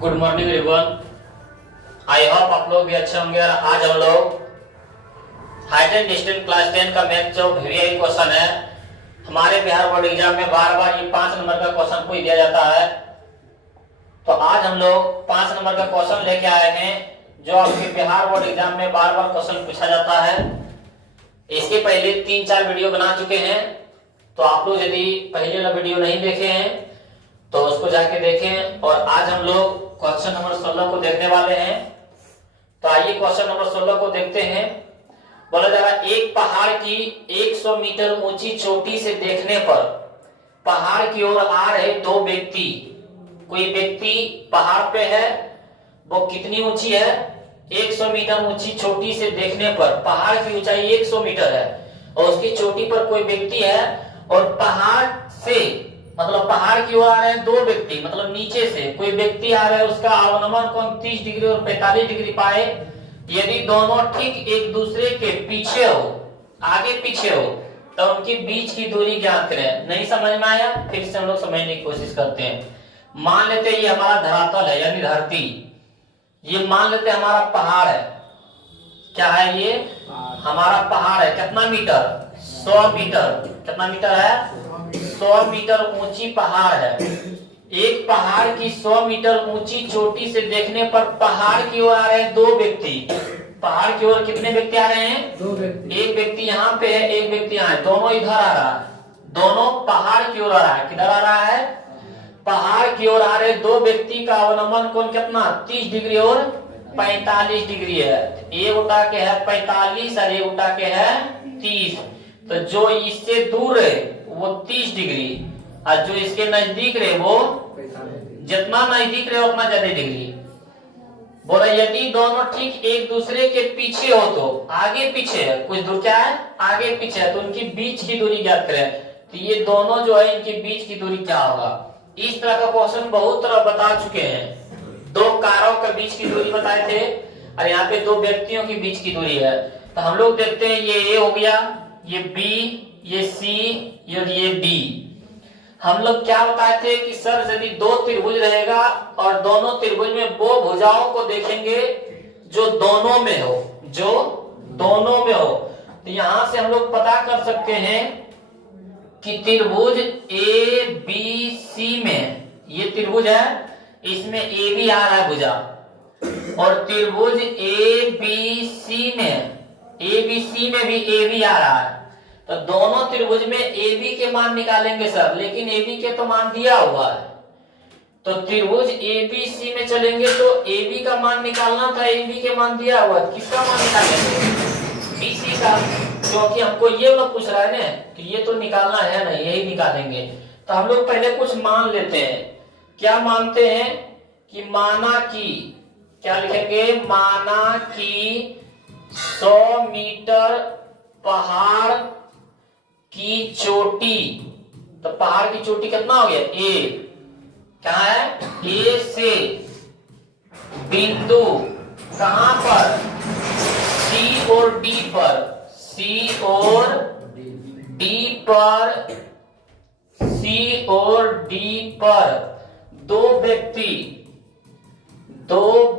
Good morning everyone. I hope आप लोग भी अच्छे होंगे। और आज हम लोग हाइट एंड डिस्टेंस क्लास 10 का मैथ जो वीआई क्वेश्चन है, हमारे बिहार बोर्ड एग्जाम में बार बार ये 5 नंबर का क्वेश्चन को दिया जाता है। तो आज हम लोग 5 नंबर का क्वेश्चन लेके आए हैं जो आपके बिहार बोर्ड एग्जाम में बार बार क्वेश्चन पूछा जाता है। इसके पहले 3-4 वीडियो बना चुके हैं, तो आप लोग यदि पहले वाला वीडियो नहीं देखे हैं तो उसको जाके देखें। और आज हम लोग क्वेश्चन नंबर 16 को देखने वाले हैं। तो आइए क्वेश्चन नंबर 16 को देखते हैं। बोला जा रहा है, एक पहाड़ की 100 मीटर ऊंची चोटी से देखने पर पहाड़ की ओर आ रहे दो व्यक्ति। कोई व्यक्ति पहाड़ पे है, वो कितनी ऊंची है? 100 मीटर ऊंची चोटी से देखने पर पहाड़ की ऊंचाई 100 मीटर है और उसकी चोटी पर कोई व्यक्ति है और पहाड़ से मतलब पहाड़ की ओर आ रहे हैं दो व्यक्ति, मतलब नीचे से कोई व्यक्ति आ रहा है, उसका अवनमन कोण 30 डिग्री और 45 डिग्री पाए। यदि दोनों ठीक एक दूसरे के पीछे हो, आगे पीछे हो, तो उनके बीच की दूरी ज्ञात करें। नहीं समझ में आया? फिर से हम लोग समझने की कोशिश करते हैं। मान लेते हैं ये हमारा धरातल है यानी धरती, ये मान लेते हैं हमारा पहाड़ है। क्या है ये? हमारा पहाड़ है। कितना मीटर? 100 मीटर। कितना मीटर है? 100 मीटर ऊंची पहाड़ है। एक पहाड़ की 100 मीटर ऊंची चोटी से देखने पर पहाड़ की ओर आ रहे हैं दो व्यक्ति। पहाड़ की ओर कितने व्यक्ति आ रहे हैं? दो व्यक्ति। एक व्यक्ति यहाँ पे है, एक व्यक्ति यहाँ है, दोनों इधर आ रहा है, दोनों पहाड़ की ओर आ रहा है। किधर आ रहा है? पहाड़ की ओर आ रहे दो व्यक्ति का अवनमन कोण कितना? 30 डिग्री और 45 डिग्री है। एक उठा के है 45 और एक उठा के है 30। तो जो इससे दूर है वो 30 डिग्री और जो इसके नजदीक रहे वो जितना नजदीक रहे उतना ज्यादा डिग्री। बोला यदि दोनों ठीक एक दूसरे के पीछे हो, तो आगे पीछे है, कुछ दूर क्या है? आगे पीछे है, तो उनकी बीच की दूरी ज्ञात करें। तो ये दोनों जो है इनके बीच की दूरी क्या होगा? इस तरह का क्वेश्चन बहुत तरह बता चुके हैं। दो कारों के बीच की दूरी बताए थे और यहाँ पे दो व्यक्तियों के बीच की दूरी है। तो हम लोग देखते हैं, ये ए हो गया, ये बी, ये सी, ये डी। हम लोग क्या बताए थे कि सर यदि दो त्रिभुज रहेगा और दोनों त्रिभुज में वो भुजाओं को देखेंगे जो दोनों में हो, जो दोनों में हो। तो यहां से हम लोग पता कर सकते हैं कि त्रिभुज ए बी सी में, ये त्रिभुज है, इसमें ए बी आ रहा है भुजा, और त्रिभुज ए बी सी में, ए बी सी में भी ए बी आ रहा है। तो दोनों त्रिभुज में ए बी के मान निकालेंगे सर, लेकिन ए बी के तो मान दिया हुआ है। तो त्रिभुज ए बी सी में चलेंगे तो ए बी का मान निकालना था, ए बी के मान दिया हुआ है। किसका मान निकालेंगे? बी सी का, क्योंकि हमको ये लोग पूछ रहा है ना कि ये तो निकालना है नहीं, यही निकालेंगे। तो हम लोग पहले कुछ मान लेते हैं। क्या मानते हैं? कि माना कि, क्या लिखेंगे? माना कि 100 मीटर पहाड़ की चोटी, तो पहाड़ की चोटी कितना हो गया? ए, क्या है? ए से बिंदु कहां पर? सी और डी पर, सी और डी पर, सी और डी पर दो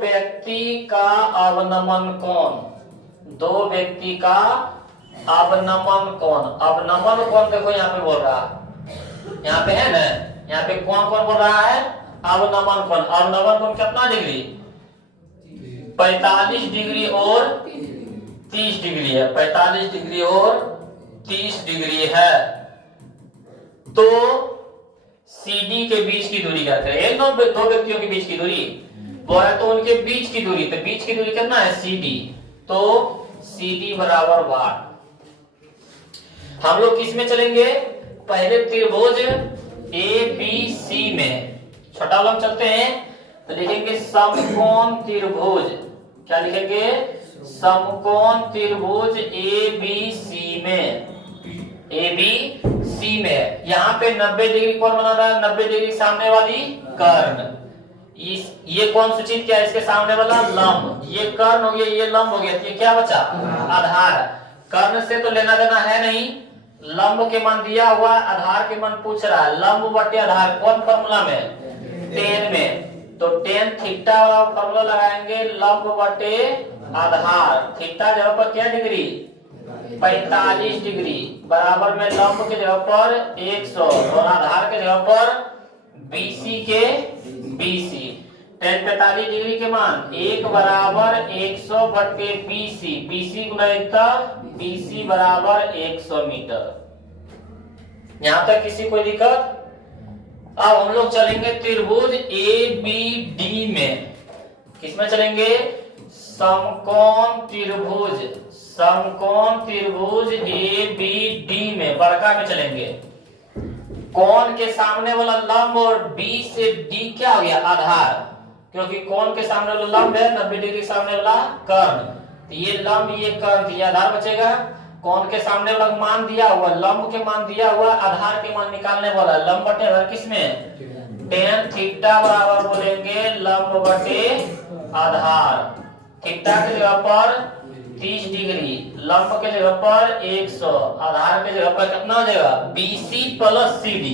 व्यक्ति का अवनमन कोण, दो व्यक्ति का अवनमन कोण। अवनमन कोण देखो यहाँ पे बोल रहा है, यहाँ पे है ना, यहाँ पे कौन कौन बोल रहा है? अवनमन कोण। अवनमन कोण कितना डिग्री? 45 डिग्री और 30 डिग्री है। 45 डिग्री और 30 डिग्री है। तो CD के बीच की दूरी क्या है? दो व्यक्तियों के बीच की दूरी बोला, तो उनके बीच की दूरी, तो बीच की दूरी कितना है? CD। तो CD बराबर 8। हम लोग किस में चलेंगे? पहले त्रिभुज ए बी सी में, छोटा वाला चलते हैं तो लिखेंगे समकोण त्रिभुज। क्या लिखेंगे? समकोण त्रिभुज ए बी सी में, ए बी सी में। यहाँ पे 90 डिग्री कौन बना रहा है? 90 डिग्री सामने वाली कर्ण। ये कौन सूचित किया? इसके सामने वाला लंब। ये कर्ण हो गया, ये लंब हो गया, ये क्या बचा? आधार। कर्ण से तो लेना देना है नहीं, लंब के मान दिया हुआ, आधार के मान पूछ रहा है। लंब बटे आधार कौन फॉर्मूला में? 10 में। तो टेन थीटा वाला फॉर्मूला लगाएंगे, लंब बटे आधार। थीटा जगह पर क्या डिग्री 45 डिग्री, बराबर में लंब के जगह पर 100 और आधार के जगह पर BC के BC। टेन 45 डिग्री के मान 1 बराबर 100 बटे BC, BC गुना 1 BC बराबर 100 मीटर। यहां तक किसी कोई दिक्कत? अब हम लोग चलेंगे त्रिभुज ABD में। किसमें चलेंगे? समकोण त्रिभुज, समकोण त्रिभुज ABD में, बड़का में चलेंगे। कोण के सामने वाला लंब और B से D क्या हो गया? आधार, क्योंकि कोण के सामने वाला लंब है 90 डिग्री के सामने वाला कर्ण, तो ये लंब ये कर्ण, ये आधार बचेगा। कोण के सामने वाला मान दिया हुआ, लंब के मान दिया हुआ, आधार के मान निकालने वाला, लंब बटे आधार किसमें? टेन थीटा बराबर बोलेंगे लंब बटे आधार। थीटा के जगह पर 30 डिग्री, लंब के जगह पर 100, आधार के जगह पर कितना हो जाएगा? BC प्लस CD,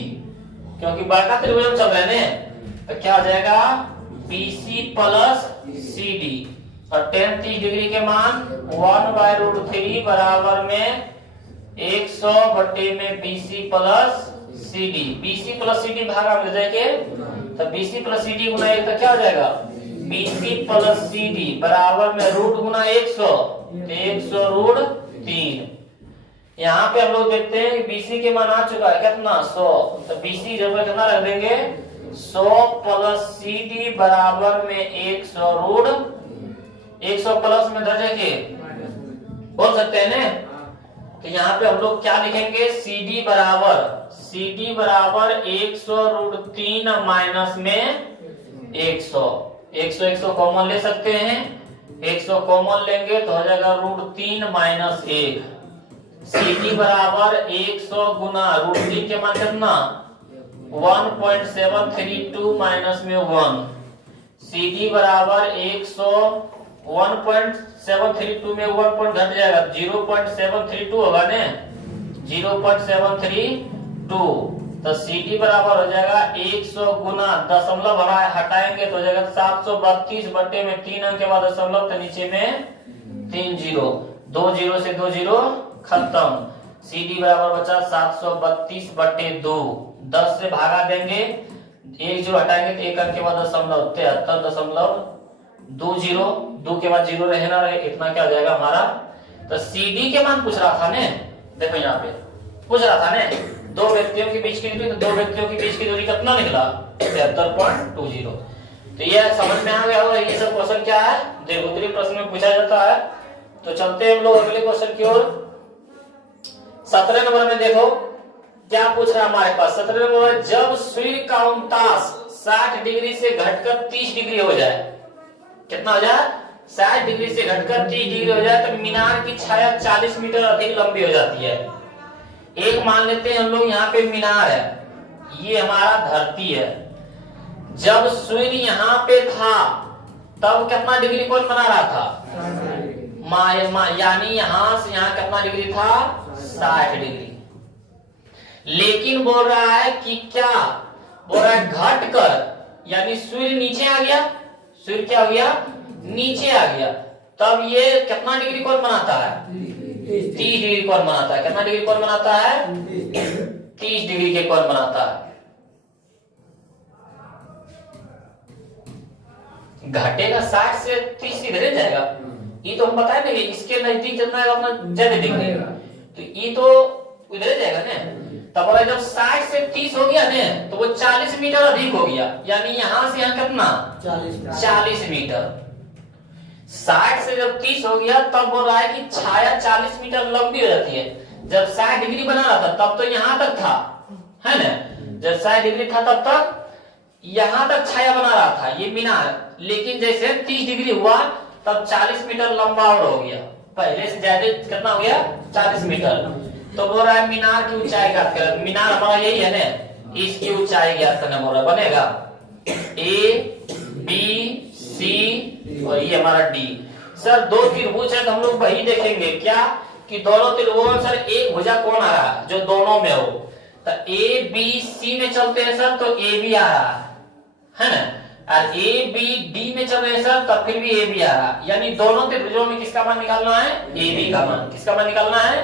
क्योंकि बड़का त्रिभुज में चल रहे हैं, तो क्या हो जाएगा? BC plus CD। और टेन 30 डिग्री के मान 1/√3 बराबर में 100 बटे में BC plus CD। BC plus CD भागा में जाएंगे, तो BC प्लस CD गुना 1 तो क्या हो जाएगा? BC प्लस CD बराबर में रूट गुना 100, 100√3। यहाँ पे हम लोग देखते हैं BC के मान आ चुका है कितना? 100, तो BC जब कितना रख देंगे? 100 प्लस CD बराबर में 100 100 प्लस में दर्जे के बोल सकते हैं ना। तो यहाँ पे हम लोग क्या लिखेंगे? CD बराबर 100√3 माइनस में 100, 100 कॉमन ले सकते हैं, 100 कॉमन लेंगे तो हो जाएगा √3 माइनस 1। CD बराबर 100 गुना √3 के मान कितना? 1.732 माइनस में 1। CD बराबर 100, 1.732 में 1 पॉइंट घट जाएगा, 0.732 होगा ने, 0.732। तो CD बराबर हो जाएगा 100 गुना दशमलव हटाएंगे तो हो जाएगा 732 बटे में 3 अंक के बाद दशमलव, तो नीचे में 3 जीरो, 2 जीरो से 2 जीरो खत्म। CD बराबर बचा 732 बटे 2, 10 से भागा देंगे, 1 जीरो हटाएंगे तो 1 अंक के बाद दशमलव, 73.20, 2 के बाद जीरो रहे ना रहे, इतना क्या हो जाएगा हमारा? तो CD के मान पूछ रहा था ने, देखो यहाँ पे पूछ रहा था ने, दो व्यक्तियों के बीच की दूरी, तो दो व्यक्तियों के बीच की दूरी कितना निकला? 73.20। तो ये समझ में आ गया होगा ये सब क्वेश्चन क्या है, दीर्घोत्तरीय प्रश्न में पूछा जाता है। तो चलते हैं हम लोग अगले क्वेश्चन की ओर। 17 नंबर में देखो क्या पूछ रहा है हमारे पास। 17 नंबर में, जब सूर्य का उनतास 60 डिग्री से घटकर 30 डिग्री हो जाए, कितना हो जाए? 60 डिग्री से घटकर 30 डिग्री हो जाए, तो मीनार की छाया 40 मीटर अधिक लंबी हो जाती है। एक मान लेते हैं हम लोग यहाँ पे मीनार है, ये हमारा धरती है। जब सूर्य यहाँ पे था तब कितना डिग्री कोण बना रहा था? यानी यहां से यहां कितना डिग्री था? 60 डिग्री। लेकिन बोल रहा है कि क्या बोल रहा है? घट कर, यानी सूर्य नीचे आ गया, सूर्य क्या हो गया? नीचे आ गया, तब ये कितना डिग्री कोण बनाता है? 30 डिग्री कोण बनाता है। कितना डिग्री कोण बनाता है? 30 डिग्री के कोण बनाता है। घटेगा 60 से 30 इधर जाएगा, ये तो हम बताए ना, इसके नजदीक जितना है अपना ज्यादा दिखेगा, तो ये तो इधर जाएगा ना। तब जब 60 से 30 हो गया ना, तो वो 40 मीटर अधिक हो गया, यानी यहां से यहां कितना? 40 मीटर। 60 से जब 30 हो गया तब बोल रहा है कि छाया 40 मीटर लंबी हो जाती है। जब 60 डिग्री बना रहा था तब तो यहां तक था, है ना? जब 60 डिग्री था तब तक यहां तक छाया बना रहा था ये मीनार, लेकिन जैसे 30 डिग्री हुआ तब 40 मीटर लंबा और हो गया, पहले से ज्यादा कितना हो गया? 40 मीटर। तो बोल रहा है मीनार की ऊंचाई ज्ञात कर। मीनार हमारा यही है ना, इसकी ऊंचाई ज्ञात करना बोल रहा है। बनेगा ए बी सी और ये हमारा डी। सर दो त्रिभुज है तो हम लोग वही देखेंगे क्या कि दोनों त्रिभुजों में सर एक भुजा कौन आ रहा है जो दोनों में हो। तो ए बी सी में चलते हैं सर, तो ए बी आ रहा है ना, और ए बी डी में चल रहे हैं सर, तब फिर भी ए बी आ रहा, यानी दोनों त्रिभुजों में किसका मान निकालना है? ए बी का मान। किसका मान निकालना है?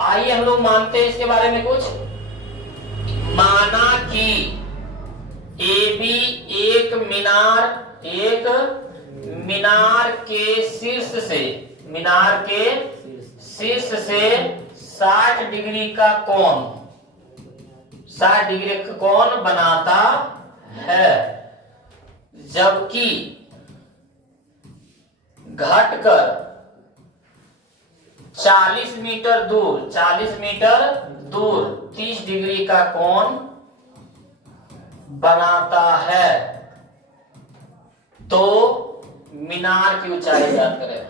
आइए हम लोग मानते हैं इसके बारे में कुछ। माना कि ए बी एक मीनार के शीर्ष से 60 डिग्री का कोण बनाता है, जबकि घटकर 40 मीटर दूर 30 डिग्री का कोण बनाता है, तो मीनार की ऊंचाई ज्ञात करें।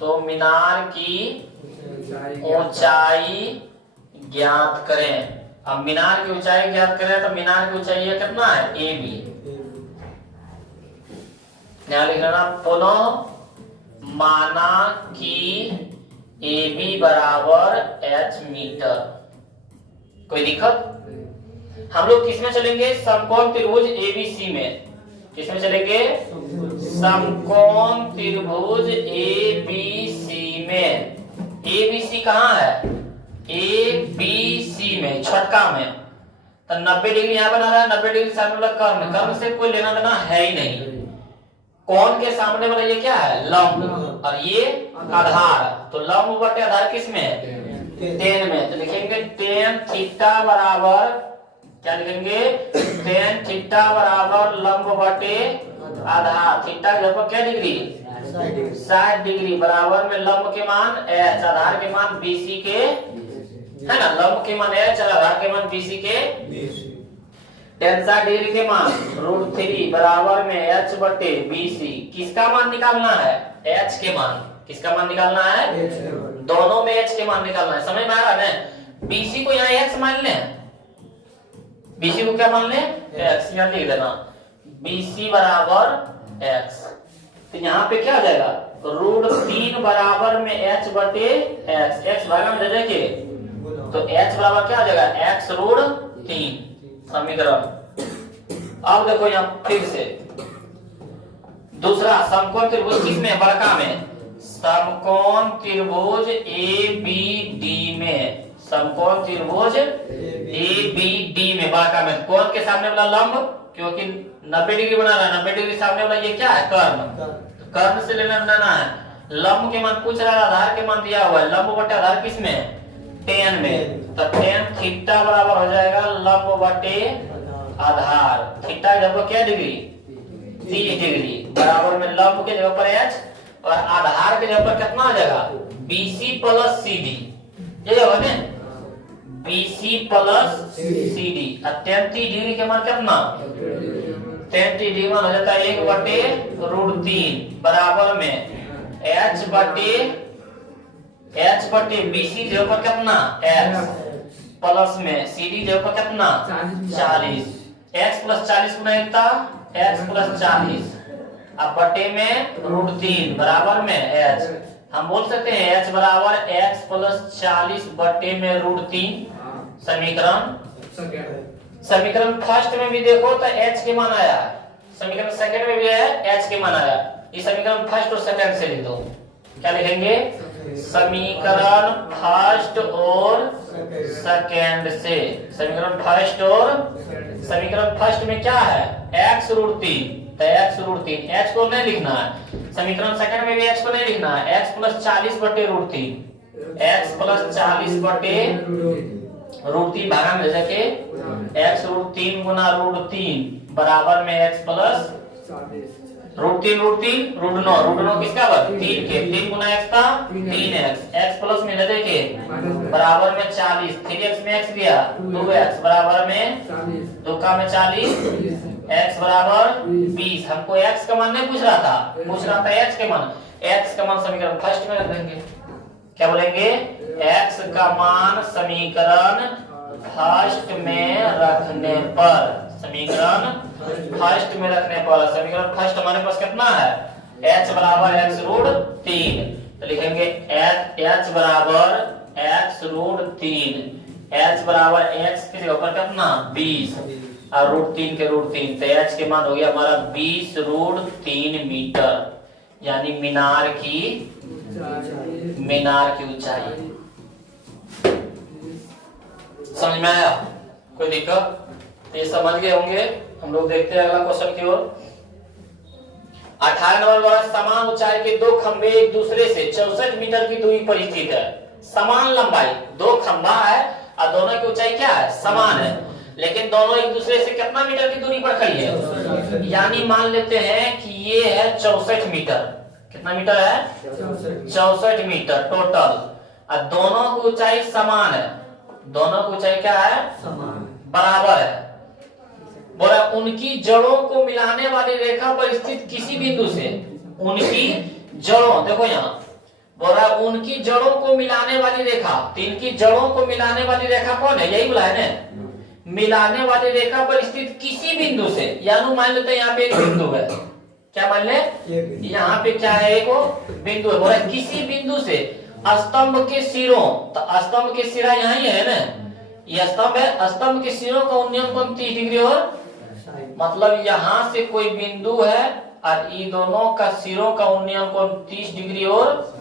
तो मीनार की ऊंचाई ज्ञात करें। अब मीनार की ऊंचाई ज्ञात करें तो मीनार की ऊंचाई कितना है? A B. यहाँ लिख लेना, पुनः माना कि ए बी बराबर h मीटर। कोई दिक्कत? हम लोग किसमें चलेंगे? समकोण त्रिभुज एबीसी में। किसमें चलेंगे? समकोण त्रिभुज एबीसी में। एबीसी कहाँ है? एबीसी में, छठका में। तो 90 डिग्री यहाँ बना रहा है, 90 डिग्री सामने वाला कर्ण से कोई लेना देना है ही नहीं। कोण के सामने वाला ये क्या है? लंब, और ये आधार। तो लंब बटे आधार किस में? टेन में। तो लिखेंगे टेन थीटा बराबर, क्या लिखेंगे? टेन थीटा बराबर लंब बटे आधार। थीटा के ऊपर क्या डिग्री? 60 डिग्री बराबर में लंब के मान h, आधार के मान BC के, है ना? लंब के मान h और आधार के मान BC के। टेन 60 डिग्री के मान √3 बराबर में h बटे BC। किसका मान निकालना है? h के मान। किसका मान निकालना है? दोनों में h के मान निकालना है। समझ में आ रहा है ना? BC को यहाँ x मान लें। BC को क्या मान लें? x। यहाँ लिख देना BC बराबर x। तो यहाँ पे क्या आ जाएगा? √3 बराबर में h बटे x। x भागा में दे देंगे तो h बराबर क्या आ जाएगा? x √3 समीकरण। अब देखो यहाँ फिर से दूसरा समकोण त्रिभुज किसमें? बड़का में। समकोण त्रिभुज ABD में। समकोण त्रिभुज ABD में, बड़का में। कोण के सामने वाला लंब, क्योंकि 90 डिग्री बना रहा है, 90 डिग्री सामने वाला ये क्या है? कर्ण। कर्ण से लेना देना है। लंब के मान पूछ रहा है, आधार के मान दिया हुआ है। लंब बटे आधार किस में? टेन में। तो टेन थीटा बराबर हो जाएगा लंब बटे आधार। थीटा की जगह क्या डिग्री? 30 डिग्री बराबर में लंब के जगह पर h और आधार के जगह पर कितना आ जाएगा? BC plus CD। ये होगा ना? BC plus CD। 33 डिग्री के मान कितना? 33 डिग्री मान हो जाता है 1 बटे √3 बराबर में h बटे BC जो पर कितना? x प्लस में CD जो पर कितना? 40। x प्लस 40 गुना इतना x प्लस 40 अब बटे में √3 बराबर में h। हम बोल सकते हैं h बराबर x प्लस 40 बटे में √3। समीकरण फर्स्ट में भी देखो तो h के मान आया, समीकरण सेकंड में भी है h के मान आया। ये समीकरण फर्स्ट और सेकंड से लिख दो। क्या लिखेंगे? समीकरण फर्स्ट और सेकंड से। समीकरण फर्स्ट में क्या है? x √3। तो x √3, h को नहीं लिखना है। समीकरण सेकंड में भी h को नहीं लिखना है। x प्लस 40 बटे √3। x प्लस 40 बटे √3 भागा में जाके x √3 गुना √3 बराबर में x प्लस √3 √9 किसका बराबर? 3 के। 3 गुना x का 3x। x प्लस में देखे बराबर में 40। 3x में x दिया 2x बराबर में 2 का में 40 x बराबर 20। हमको x का मान नहीं पूछ रहा था, पूछ रहा था h के मान। x का मान समीकरण फर्स्ट में रख देंगे। क्या बोलेंगे? x का मान समीकरण फर्स्ट में रखने पर, समीकरण फर्स्ट में रखने पर, समीकरण फर्स्ट हमारे पास कितना है? h बराबर x √3। तो लिखेंगे h बराबर x √3। h बराबर x की जगह पर कितना? 20 और √3 के √3, तो h के मान हो गया हमारा 20√3 मीटर, यानी मीनार की ऊंचाई। समझ में आया? कोई दिक्कत? ये समझ गए होंगे। हम लोग देखते हैं अगला क्वेश्चन की ओर। 18 नंबर वाला, समान ऊंचाई के दो खंभे एक दूसरे से 64 मीटर की दूरी पर स्थित है। समान लंबाई, दो खंभा है और दोनों की ऊंचाई क्या है? समान है, लेकिन दोनों एक दूसरे से कितना मीटर की दूरी पर खड़ी है? यानी मान लेते हैं कि ये है 64 मीटर। कितना मीटर है? 64 मीटर टोटल, और दोनों की ऊंचाई समान है। दोनों की ऊंचाई क्या है? समान, बराबर है। बोला उनकी जड़ों को मिलाने वाली रेखा पर स्थित किसी बिंदु से, उनकी जड़ों, देखो यहाँ बोला उनकी जड़ों को मिलाने वाली रेखा, तो इनकी जड़ों को मिलाने वाली रेखा कौन है? यही बोला है ना, मिलाने वाली रेखा पर स्थित किसी बिंदु से, यानी मान लेते हैं यहाँ पे एक बिंदु है। क्या मान ले? यहाँ पे क्या है? एक बिंदु है। बोला किसी बिंदु से स्तंभ के सिरों, तो स्तंभ के सिरा यहाँ ही है ना, ये स्तंभ है, स्तंभ के सिरों का उन्नयन कोण 30 डिग्री, और मतलब यहाँ से कोई बिंदु है और इन दोनों का सिरों का उन्नयन कोण 30 डिग्री और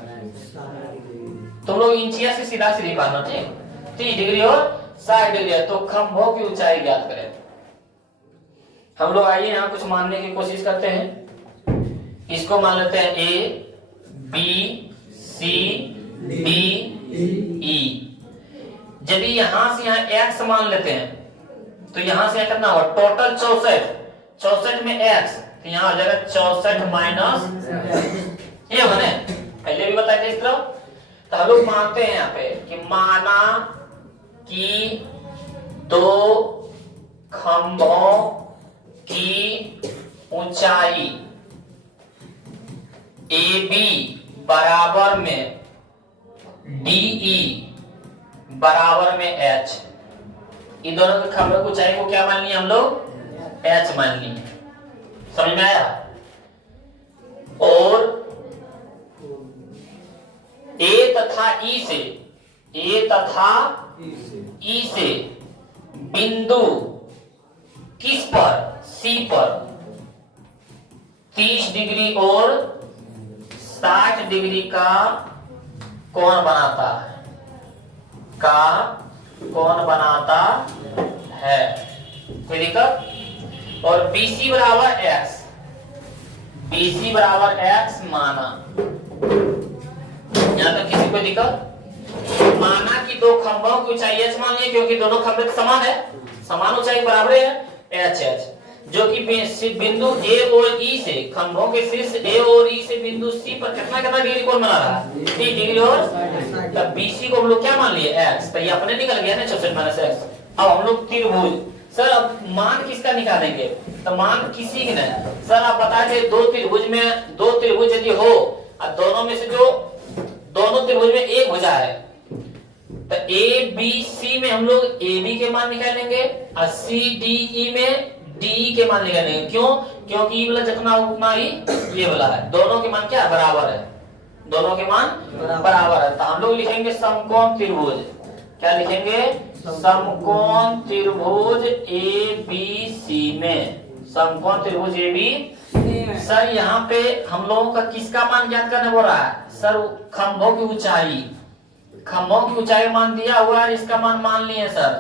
तुम लोग इंचिया से सीधा सीधी पाना, ठीक, 30 डिग्री और 60 डिग्री है। तो खंभों की ऊंचाई ज्ञात करें। हम लोग आइए यहाँ कुछ मानने की कोशिश करते हैं। इसको मान लेते हैं A, B, C, D, E। यदि यहां से यहाँ x मान लेते हैं तो यहां से कितना होगा? टोटल 64 में x, तो यहाँ हो जाएगा 64 माइनस ये होने, पहले भी बताया था इस तरह। तो हम लोग मानते हैं यहाँ पे कि माना कि दो खंभों की ऊंचाई AB बराबर में DE बराबर में H, इन दोनों के खंभों की ऊंचाई को क्या मान लिया हम लोग? H मान लिया। समझ में आया? और A तथा E से बिंदु किस पर? C पर 30 डिग्री और 60 डिग्री का कोण बनाता है। कोई दिक्कत? और BC बराबर x माना, यहाँ तक किसी कोई दिक्कत? माना कि दो खंभों की ऊंचाई h मान लिया, क्योंकि दोनों खंभे समान है, समान ऊंचाई बराबर है h, जो कि बिंदु A और E से, खंभों के शीर्ष A और E से बिंदु C पर कितना डिग्री कोण बना रहा है? 30 डिग्री और तब BC को हम लोग क्या मान लिए? x, तो ये अपने निकल गया ना 64 माइनस x। अब हम लोग त्रिभुज, सर अब मान किसका निकालेंगे? तो मान किसी की नहीं सर, आप बता दे दो त्रिभुज यदि हो और दोनों में से जो दोनों त्रिभुज में एक भुजा है, तो ABC में हम लोग AB के मान निकालेंगे और CDE में DE के मान निकालेंगे। क्यों? क्योंकि ये वाला जितना उतना ही ये वाला है, दोनों के मान क्या बराबर है, दोनों के मान बराबर है। तो हम लोग लिखेंगे समकोण त्रिभुज, क्या लिखेंगे? समकोण त्रिभुज ABC में, समकोण त्रिभुज ABC। सर यहाँ पे हम लोगों का किसका मान ज्ञात करने बोल रहा है? सर खंभों की ऊंचाई मान दिया हुआ है, इसका मान लिए सर।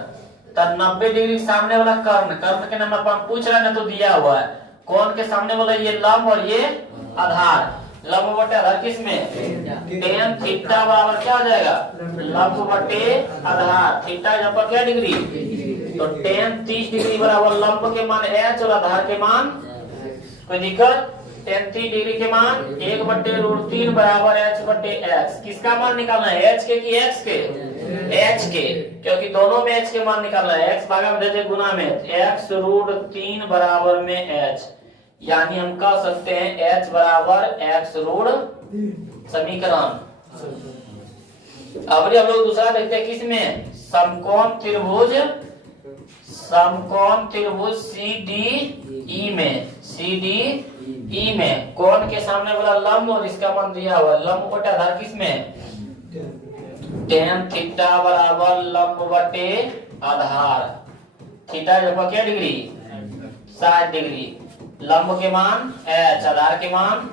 तब 90 डिग्री सामने वाला कर्ण के नंबर पर पूछ रहा है ना, तो दिया हुआ है। कोण के सामने वाला ये लंब और ये आधार, लंब बटे आधार किसमें? tan थीटा बराबर क्या हो जाएगा? लंब बटे आधार, थीटा यहाँ पर क्या डिग्री? तो tan 30 डिग्री बराबर लंब के मान h और आधार के मान, कोई दिक्कत? tan 30 डिग्री के मान 1/√3 बराबर h बटे x। किसका मान निकालना है? h के कि x के? h के, क्योंकि दोनों में h के मान निकालना है। x भागा में दे गुना में x√3 बराबर में h, यानी हम कह सकते हैं h बराबर x√, समीकरण। अब हम लोग दूसरा देखते हैं किसमें? समकोण त्रिभुज CDE में कोण के सामने वाला लंब और इसका मान दिया हुआ, लंब बटे आधार किसमें? tan थीटा बराबर लंब बटे आधार, थीटा जब क्या डिग्री? 60 डिग्री। लंब के मान h, आधार के मान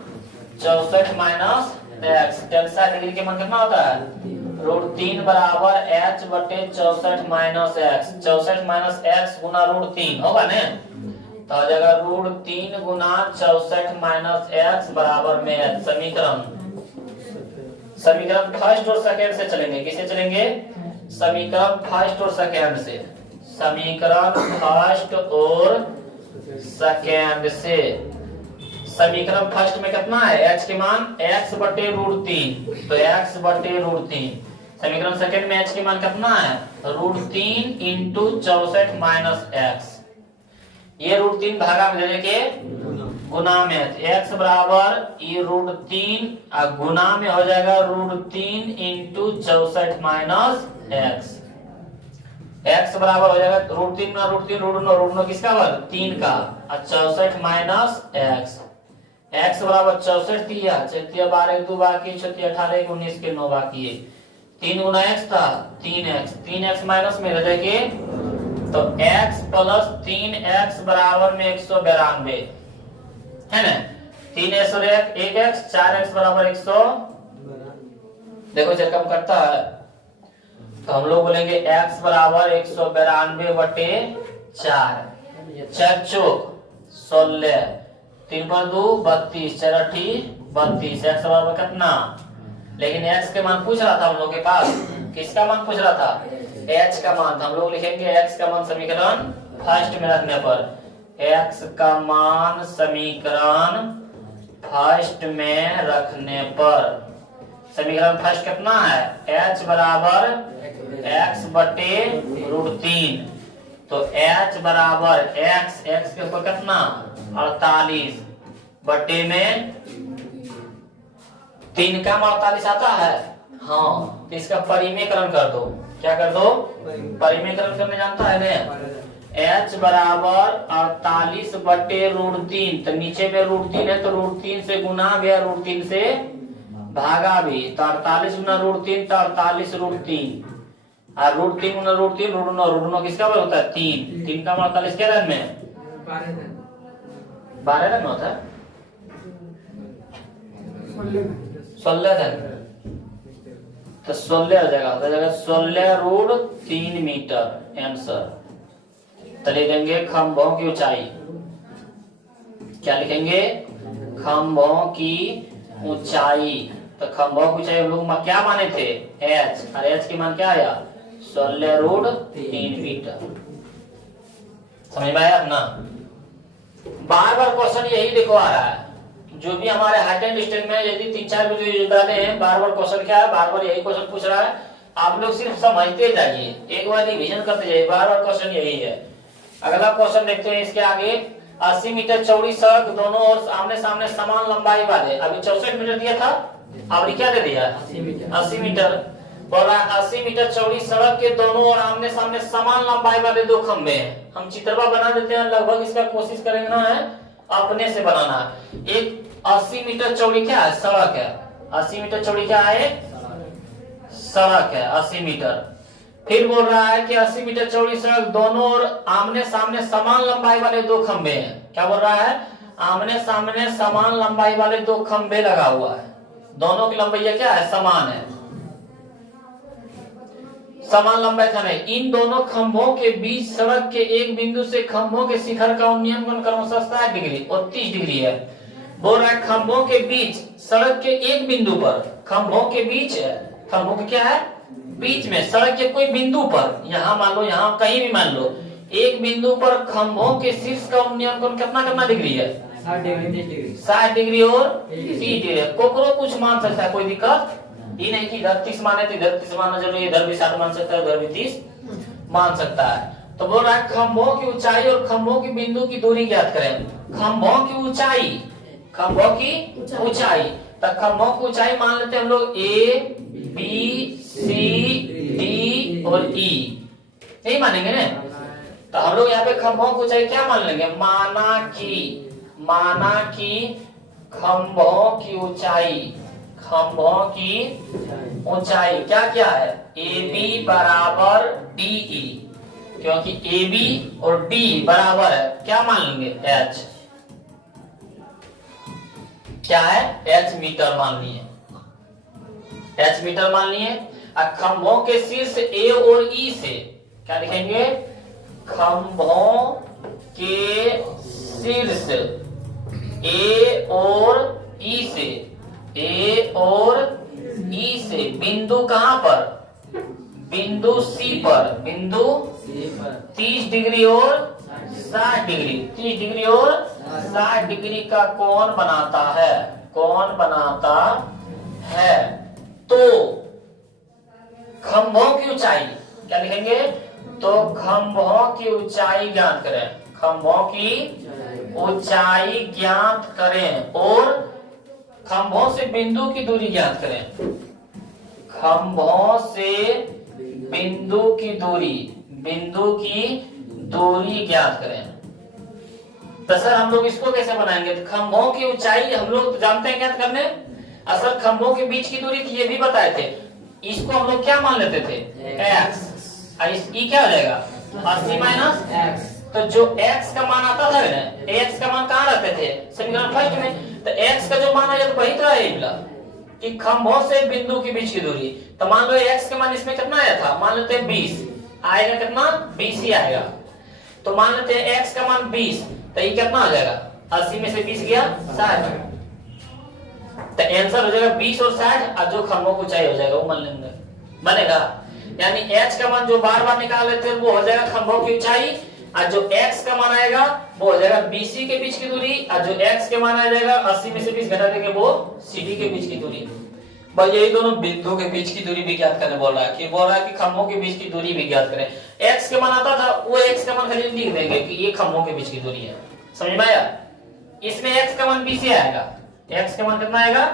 64 माइनस x। tan 60 डिग्री के मान कितना होता है? √3 बराबर h बटे 64 माइनस x। 64 माइनस x गुना √3 होगा ना, तो आ जाएगा √3 गुना 64 माइनस x बराबर में h। समीकरण फर्स्ट और सेकेंड से चलेंगे। किसे चलेंगे? समीकरण फर्स्ट और सेकेंड से। समीकरण फर्स्ट और सेकेंड से। समीकरण फर्स्ट में कितना है? h के मान x बटे √3, तो x बटे √3। समीकरण सेकेंड में h के मान कितना है? √3 इंटू 64 माइनस x। ये √3 भागा में दे के गुना में x बराबर ये √3 गुना में हो जाएगा √3 इंटू 64 माइनस x। x बराबर हो जाएगा √3 गुना √3 √9 किसका वर्ग? 3 का, और 64 माइनस x। x बराबर 64 दिया, 12 2 बाकी 18 19 के 9 बाकी है। 3 गुना x था 3x माइनस में रह जाएगी, तो x प्लस 3x बराबर में 192 है ना। 3x और 1x 4x बराबर 100। देखो जब कम करता है तो हम लोग बोलेंगे x बराबर 192 बटे 4। 4 चौक 16, 3 पर 2 32, 4 अठी 32। x बराबर कितना? लेकिन x के मान पूछ रहा था हम लोग के पास। किसका मान पूछ रहा था? h का मान। हम लोग लिखेंगे x का मान समीकरण फर्स्ट में रखने पर। x का मान समीकरण फर्स्ट में रखने पर। समीकरण फर्स्ट कितना है? h बराबर x बटे √3, तो h बराबर x के ऊपर कितना? 48 बटे में 3 का 48 आता है। हाँ, तो इसका परिमेयकरण कर दो। क्या कर दो? परिमेयकरण करने जानता है ना। h बराबर 48 बटे √3, तो नीचे में √3 है तो √3 से गुना भी है, √3 से भागा भी, तो 48 गुना √3 तो 48 √3, और √3 गुना √3 √9 किसका वर्ग होता है? 3 का 48 क्या रन में? 12 रन होता है, 16 रन, तो 16 हो जाएगा 16 √3 मीटर आंसर। तो लिखेंगे खंभों की ऊंचाई। क्या लिखेंगे? खंभों की ऊंचाई। तो खंभों की ऊंचाई हम लोग क्या माने थे? h, और h की मान क्या आया? 16 √3 मीटर। समझ में आया अपना? बार बार क्वेश्चन यही देखो आ रहा है। जो भी हमारे हाइट एंड डिस्टेंस में यदि 3-4 वीडियो डाले हैं, बार बार क्वेश्चन क्या है? बार बार यही क्वेश्चन पूछ रहा है। आप लोग सिर्फ समझते जाइए, एक बार रिवीजन करते जाइए। बार बार क्वेश्चन यही है। अगला क्वेश्चन देखते हैं। इसके आगे 80 मीटर चौड़ी सड़क, दोनों ओर आमने सामने समान लंबाई वाले। अभी 64 मीटर दिया था, अभी क्या दे दिया? 80 मीटर। बोला 80 मीटर चौड़ी सड़क के दोनों ओर आमने सामने समान लंबाई वाले 2 खंबे हैं। हम चित्रवा बना देते हैं, लगभग इसका कोशिश करेंगे ना है अपने से बनाना। एक 80 मीटर चौड़ी क्या है? सड़क है। 80 मीटर चौड़ी क्या है? सड़क है 80 मीटर। फिर बोल रहा है कि 80 मीटर चौड़ी सड़क, दोनों ओर आमने सामने समान लंबाई वाले 2 खंबे हैं। क्या बोल रहा है? आमने सामने समान लंबाई वाले 2 खंबे लगा हुआ है। दोनों की लंबाई क्या है? समान है। समान लंबाई खंबे। इन दोनों खंभों के बीच सड़क के एक बिंदु से खंभों के शिखर का उन्नयन कोण क्रमशः 60 डिग्री और 30 डिग्री है। बोल रहा है खंभों के बीच सड़क के एक बिंदु पर, खंभों के बीच है, खंभों के क्या है? बीच में, सड़क के कोई बिंदु पर, यहाँ मान लो, यहाँ कहीं भी मान लो, एक बिंदु पर खंभों के शीर्ष का उन्नयन कोण कितना डिग्री है? 60 डिग्री और 30 डिग्री। कोकरो कुछ मान सकता है, कोई दिक्कत ये नहीं कि इधर 30 माने तो इधर 30 मानना जरूरी, इधर भी 60 मान सकता है, उधर भी 30 मान सकता है। तो बोल रहा है खंभों की ऊंचाई और खंभों की बिंदु की दूरी ज्ञात करें। खंभों की ऊंचाई, खंभों की ऊंचाई, तो खंभों की ऊंचाई मान लेते हैं हम लोग A, B, C, D और E, यही मानेंगे ना। तो हम लोग यहाँ पे खंभों की ऊंचाई क्या मान लेंगे? माना कि खंभों की ऊंचाई, खंभों की ऊंचाई क्या क्या है? AB बराबर DE, क्योंकि ए बी और डी बराबर है, क्या मान लेंगे, एच। क्या है, एच मीटर मान लिए, एच मीटर मान लिए। खंभों के शीर्ष ए और ई से क्या लिखेंगे, खंभों के शीर्ष ए और ई से, ए और ई से बिंदु कहां पर, बिंदु सी पर, बिंदु 30 डिग्री और 60 डिग्री, 30 डिग्री और 60 डिग्री का कोण बनाता है, कोण बनाता है। तो खंभों की ऊंचाई क्या लिखेंगे, तो खंभों की ऊंचाई ज्ञात करें, खंभों की ऊंचाई ज्ञात करें और खंभों से बिंदु की दूरी ज्ञात करें, खंभों से बिंदु की दूरी, बिंदु की दूरी ज्ञात करें। तो सर हम लोग इसको कैसे बनाएंगे, तो खंभों की ऊंचाई हम लोग जानते हैं ज्ञात करने, असल खंभों के बीच की दूरी थी, ये भी बताए थे। इसको हम लोग क्या मान लेते थे, x, ई क्या हो जाएगा 80 माइनस x। तो जो x का मान आता था ना, x का मान कहाँ रखते थे, समीकरण फर्स्ट में, तो x का जो मान आया तो वही तो है कि खंभों से बिंदु के बीच की दूरी। तो मान लो x का मान इसमें कितना आया था, मान लेते हैं 20 आएगा, कितना 20 ही आएगा। तो मान लेते हैं x का मान 20, तो ये कितना आ जाएगा, 80 में से 20 गया 60, तो आंसर हो जाएगा 20 और 60, और जो खंभों की ऊंचाई हो जाएगा वो मान लेंगे, बनेगा। यानी h का मान जो बार बार निकाल लेते हैं वो हो जाएगा खंभों की ऊंचाई, और जो x का मान आएगा वो हो जाएगा BC के बीच की दूरी, और जो x के मान आ जाएगा 80 में से 20 घटा देंगे वो CD के बीच की दूरी। भाई यही दोनों बिंदु के बीच की दूरी भी ज्ञात करने बोल रहा है, कि बोल रहा है कि खंभों के बीच की दूरी भी ज्ञात करें। x के मान आता था, वो x का मान खाली लिख देंगे कि ये खंभों के बीच की दूरी है, समझ में आया। इसमें x का मान BC आएगा, x का मान कितना आएगा,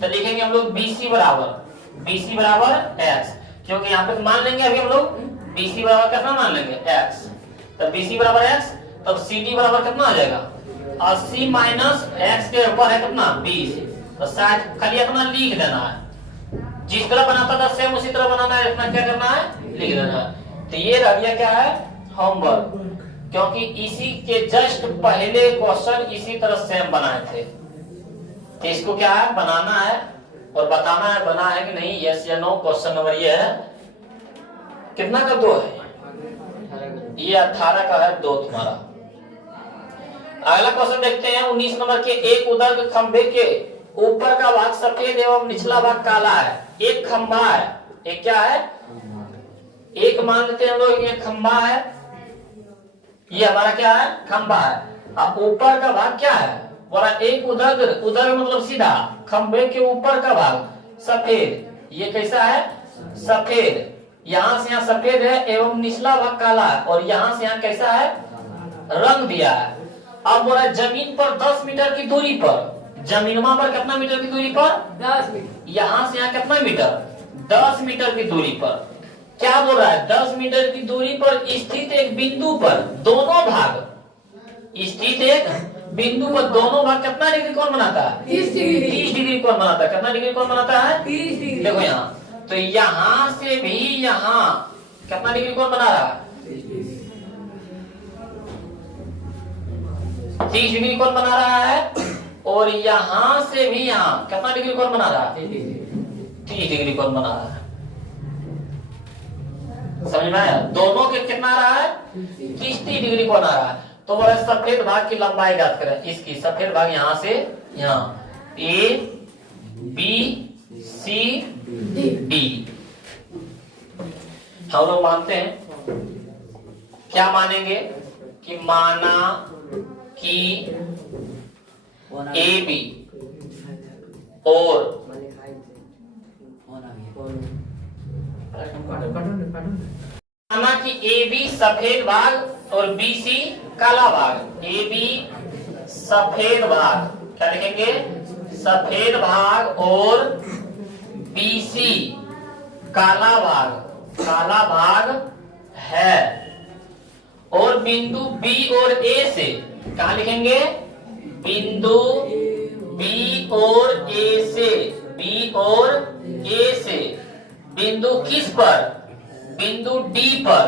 तो लिखेंगे हम लोग BC बराबर x, क्योंकि यहाँ पे मान लेंगे अभी हम लोग BC बराबर कितना मान लेंगे x, तो BC बराबर x, तब CD बराबर कितना आ जाएगा 80 माइनस x के ऊपर है कितना 20, तो 60, खाली अपना लिख देना है, जिस तरह बनाता था सेम उसी तरह बनाना है, इतना क्या करना है, लिख देना है। तो ये रह गया क्या है, होमवर्क, क्योंकि इसी के जस्ट पहले क्वेश्चन इसी तरह सेम बनाए थे। तो इसको क्या है, बनाना है और बताना है बना है कि नहीं, यस या नो। क्वेश्चन नंबर ये है, कितना का 2 है, ये 18 का है 2 तुम्हारा। अगला क्वेश्चन देखते हैं 19 नंबर के, एक उदर्ग खंभे के ऊपर का भाग सफेद एवं निचला भाग काला है, एक खंभा है, एक क्या है, एक मान लेते हैं हम लोग, ये खंभा है, ये हमारा क्या है, खंभा है। अब ऊपर का भाग क्या है, बोला एक उदर्ग, उदर्ग मतलब सीधा, खंभे के ऊपर का भाग सफेद, ये कैसा है, सफेद, यहाँ से यहाँ सफेद है एवं निचला भाग काला है, और यहाँ से यहाँ कैसा है, रंग दिया है। अब बोला जमीन पर 10 मीटर की दूरी पर, जमीनमा पर कितना मीटर की दूरी पर, 10 मीटर, यहाँ से यहाँ कितना मीटर, 10 मीटर की दूरी पर। क्या बोल रहा है, 10 मीटर की दूरी पर स्थित एक बिंदु पर दोनों भाग, स्थित एक बिंदु पर दोनों भाग कितना डिग्री कोण बनाता है, 30 डिग्री कोण बनाता है। कितना डिग्री कोण बनाता है, 30 डिग्री। देखो यहाँ, तो यहाँ से भी यहाँ कितना डिग्री कोण बना रहा है, 30 डिग्री कोण बना रहा है, और यहाँ से भी यहाँ कितना डिग्री कोण बना रहा है, 30 डिग्री कोण बना रहा है। समझ में आया, दोनों के कितना आ रहा है, 30 डिग्री कोण आ रहा है। तो बोला सफेद भाग की लंबाई ज्ञात करें, इसकी सफेद भाग यहाँ से यहाँ, A B C D। हम लोग मानते हैं, क्या मानेंगे कि माना कि AB और माना कि AB सफेद भाग और BC काला भाग, AB सफेद भाग, क्या लिखेंगे, सफेद भाग, और BC काला भाग है, और बिंदु B और A से, कहा लिखेंगे, बिंदु B और A से, B और A से बिंदु किस पर, बिंदु D पर,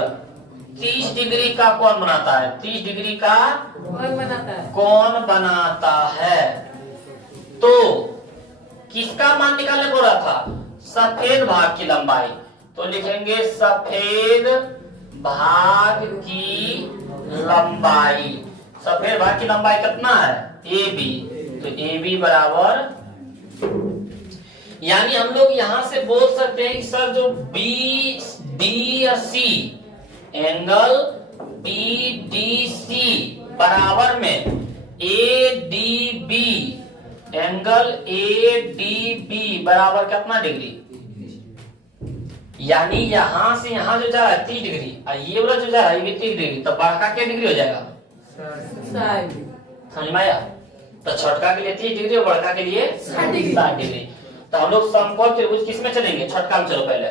30 डिग्री का कौन बनाता है? 30 डिग्री का कौन बनाता है? तो किसका मान निकालने को रहा था? सफेद भाग की लंबाई। तो लिखेंगे सफेद भाग की लंबाई। सफेद भाग की लंबाई कितना है? AB। तो AB बराबर, यानी हम लोग यहां से बोल सकते हैं कि सर जो BD और C एंगल BDC बराबर में ADB एंगल ADB बराबर कितना डिग्री? यानी यहां से यहां जो जा रहा है 30 डिग्री और ये वाला जो जा रहा है ये 30 डिग्री, तो बड़का क्या डिग्री हो जाएगा? समझ में आया? तो छोटका के लिए 30 डिग्री और बड़का के लिए 60 डिग्री। तो हम लोग समकोण त्रिभुज किस में चलेंगे? छोटका में चलो पहले।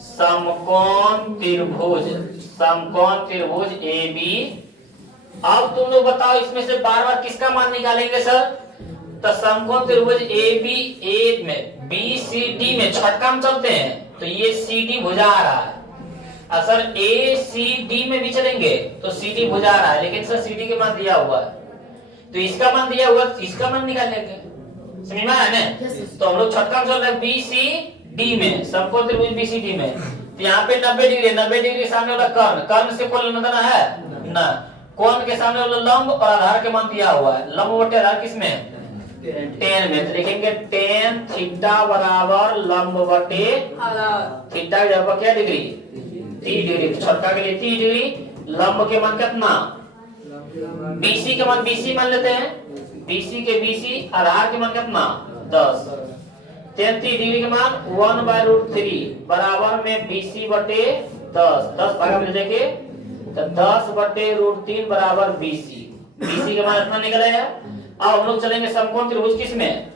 समकोण त्रिभुज, समकोण त्रिभुज AB। अब तुम लोग बताओ इसमें से बार बार किसका मान निकालेंगे सर? तो समकोण त्रिभुज AB में BCD में छोटका में चलते हैं, तो ये CD भुजा आ रहा है। और सर ACD में भी चलेंगे तो CD भुजा आ रहा है, लेकिन सर CD के मान दिया हुआ है, तो इसका मान दिया हुआ, इसका मान निकाल लेंगे। समझ में आया ना? तो हम लोग छोटका में चल रहे हैं BCD में, समकोण त्रिभुज BCD में। तो यहाँ पे 90 डिग्री, 90 डिग्री सामने वाला कर्ण, कर्ण से कोण लेना देना है ना। कोण के सामने वाला लंब और आधार के मान दिया हुआ है। लंब बटे आधार किसमें? 10 में। तो लिखेंगे tan थीटा बराबर लंब बटे थीटा की जगह क्या डिग्री? 30 डिग्री। छोटका के लिए 30 डिग्री, लंब के मान कितना? BC के मान BC मान लेते हैं, BC के BC, आधार के मान कितना? 10। 33 डिग्री के मान 1/√3 बराबर में BC बटे 10, 10 भागा में देखे तो 10/√3 बराबर BC। BC के मान इतना निकला है। अब हम लोग चलेंगे समकोण त्रिभुज किस में?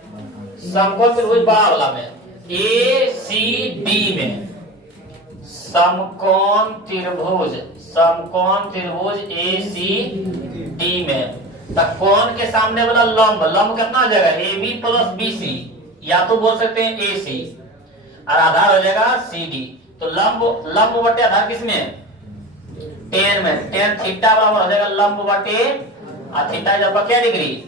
समकोण त्रिभुज बड़ा वाला में, ACD में। समकोण त्रिभुज, समकोण त्रिभुज ACD में। तो कोण के सामने वाला लंब, लंब कितना हो जाएगा? AB प्लस BC, या तो बोल सकते हैं AC, और आधार हो जाएगा CD। तो लंब बटे आधार किसमें? 10 में। tan थीटा बराबर हो जाएगा लंब बटे और थीटा जब क्या डिग्री?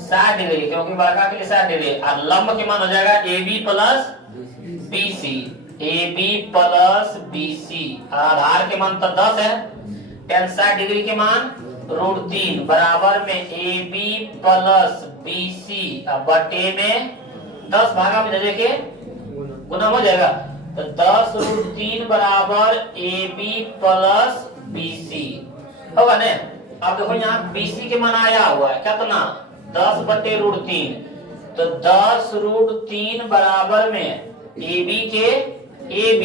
60 डिग्री, क्योंकि बड़का के लिए 60 डिग्री। और लंब के मान हो जाएगा AB plus BC, AB plus BC, आधार के मान तो 10 है। tan 60 डिग्री के मान √3 बराबर में AB प्लस BC बटे में 10 भागा में देखे गुना हो जाएगा। तो 10√3 बराबर AB प्लस BC होगा ना। अब देखो यहाँ BC के मान आया हुआ है कितना? 10/√3। तो 10√3 बराबर में AB के AB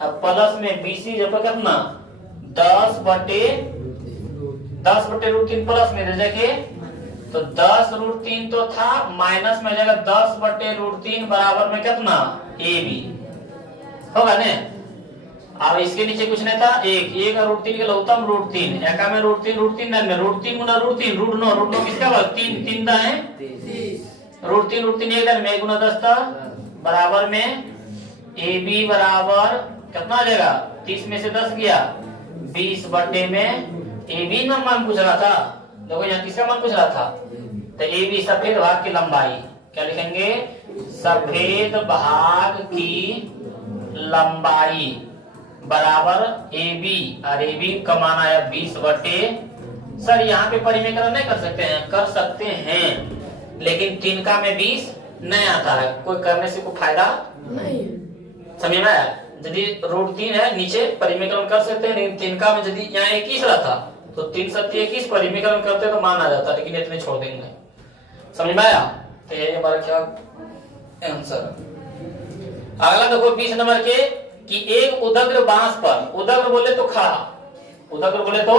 अब प्लस में BC जब कितना? 10/√3 प्लस में देखे तो 10√3 तो था, माइनस में जाएगा 10/√3 बराबर में कितना? AB होगा ना। अब इसके नीचे कुछ नहीं था, एक √3 के लघुत्तम √3, एका में √3 में √3 गुना √3 √9 किसका बल? 3 दाएं √3 एक दाएं में गुना 10 था बराबर में AB बराबर कितना आ जाएगा? 30 में से 10 गया 20 बटे में AB ना मान पूछ रहा था, देखो यहाँ किसका मान पूछ रहा था? तो AB सफेद भाग की लंबाई, क्या लिखेंगे? सफेद भाग की लंबाई बराबर AB, और AB का मान आया 20 बटे। सर यहाँ पे परिमेयकरण नहीं कर सकते हैं? कर सकते हैं, लेकिन तिनका में 20 नहीं आता है, कोई करने से कोई फायदा नहीं। समझ में आया? यदि √3 है नीचे परिमेयकरण कर सकते हैं, लेकिन तिनका में यदि यहाँ 21 रहता तो 3 सत्ती 21 परिमेयकरण करते तो मान आ जाता, लेकिन इतने छोड़ देंगे। समझ में आया? तो ये हमारा क्या आंसर। अगला देखो 20 नंबर के कि एक उदग्र बांस पर, उदग्र बोले तो खड़ा, उदग्र बोले तो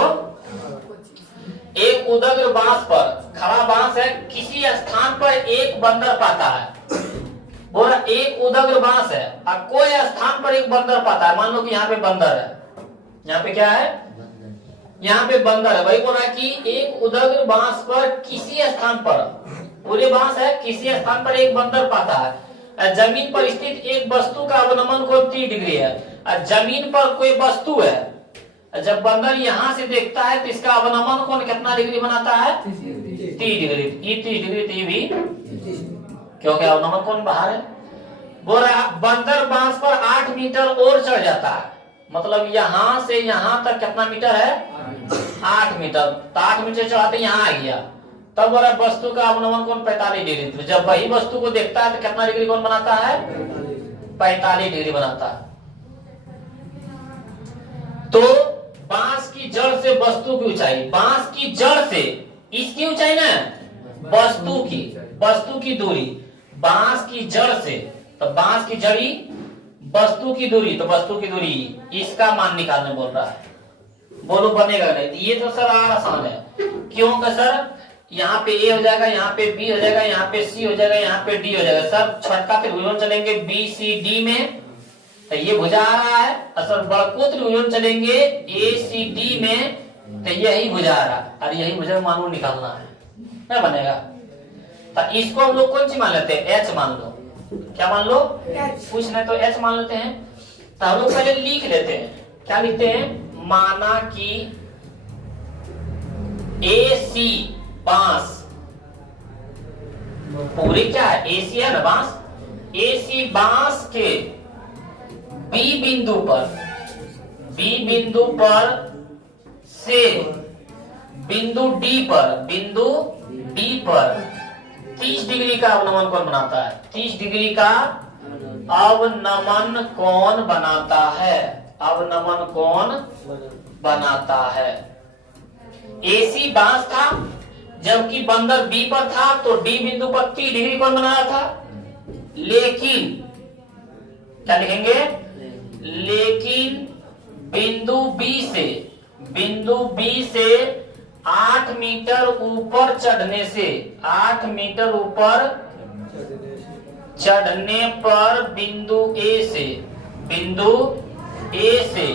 एक उदग्र बांस पर, खड़ा बांस है, किसी स्थान पर एक बंदर पाता है। बोला एक उदग्र बांस है और कोई स्थान पर एक बंदर पाता है। मान लो कि यहाँ पे बंदर है, यहाँ पे क्या है? यहाँ पे बंदर है। भाई बोला कि एक उदग्र बांस पर किसी स्थान पर, पूरे बांस है, किसी स्थान पर एक बंदर पाता है। जमीन पर स्थित एक वस्तु का अवनमन कोण 30 डिग्री है। जमीन पर कोई वस्तु है, जब बंदर यहाँ से देखता है तो इसका अवनमन कोण कितना डिग्री बनाता है? 30 डिग्री। ये 30 डिग्री, तो ये भी, क्योंकि अवनमन कोण बाहर है। बोल रहा बंदर बांस पर 8 मीटर और चढ़ जाता है, मतलब यहाँ से यहाँ तक कितना मीटर है? 8 मीटर। तो 8 मीटर चढ़ाते यहाँ आ गया, तब बोला वस्तु का अवनमन कोण 45 डिग्री। तो जब वही वस्तु को देखता है तो कितना डिग्री कोण बनाता है? 45 डिग्री बनाता है। तो बांस की जड़ से वस्तु की ऊंचाई, बांस की जड़ से इसकी ऊंचाई ना, वस्तु की दूरी, बांस की जड़ से, तो बांस की जड़ी वस्तु की दूरी, तो वस्तु की दूरी इसका मान निकालने बोल रहा है। बोलो बनेगा नहीं? ये तो सर आसान है। क्यों का सर? यहाँ पे ए हो जाएगा, यहाँ पे बी हो जाएगा, यहाँ पे सी हो जाएगा, यहाँ पे डी हो जाएगा। सर छठा त्रिभुज चलेंगे बी सी डी में, तो ये भुजा आ रहा है। असल बड़को त्रिभुज चलेंगे ए सी डी में, तो यही भुजा आ रहा है, और यही भुजा मान निकालना है, क्या बनेगा? तो इसको हम लोग कौन सी मान लेते हैं? एच मान लो। क्या मान लो? कुछ नहीं तो एच मान लेते हैं। तो हम लोग पहले लिख लेते हैं, क्या लिखते हैं? माना कि ए सी बांस, पूरी क्या है? ए सी है ना बांस, ए सी बांस के बी बिंदु पर से बिंदु डी पर 30 डिग्री का अवनमन कोण बनाता है। 30 डिग्री का अवनमन कोण बनाता है, अवनमन कोण बनाता है। एसी बांस था, जबकि बंदर बी पर था, तो डी बिंदु पर 30 डिग्री कोण बना रहा था। लेकिन क्या लिखेंगे? लेकिन बिंदु बी से 8 मीटर ऊपर चढ़ने से, 8 मीटर ऊपर चढ़ने पर बिंदु ए से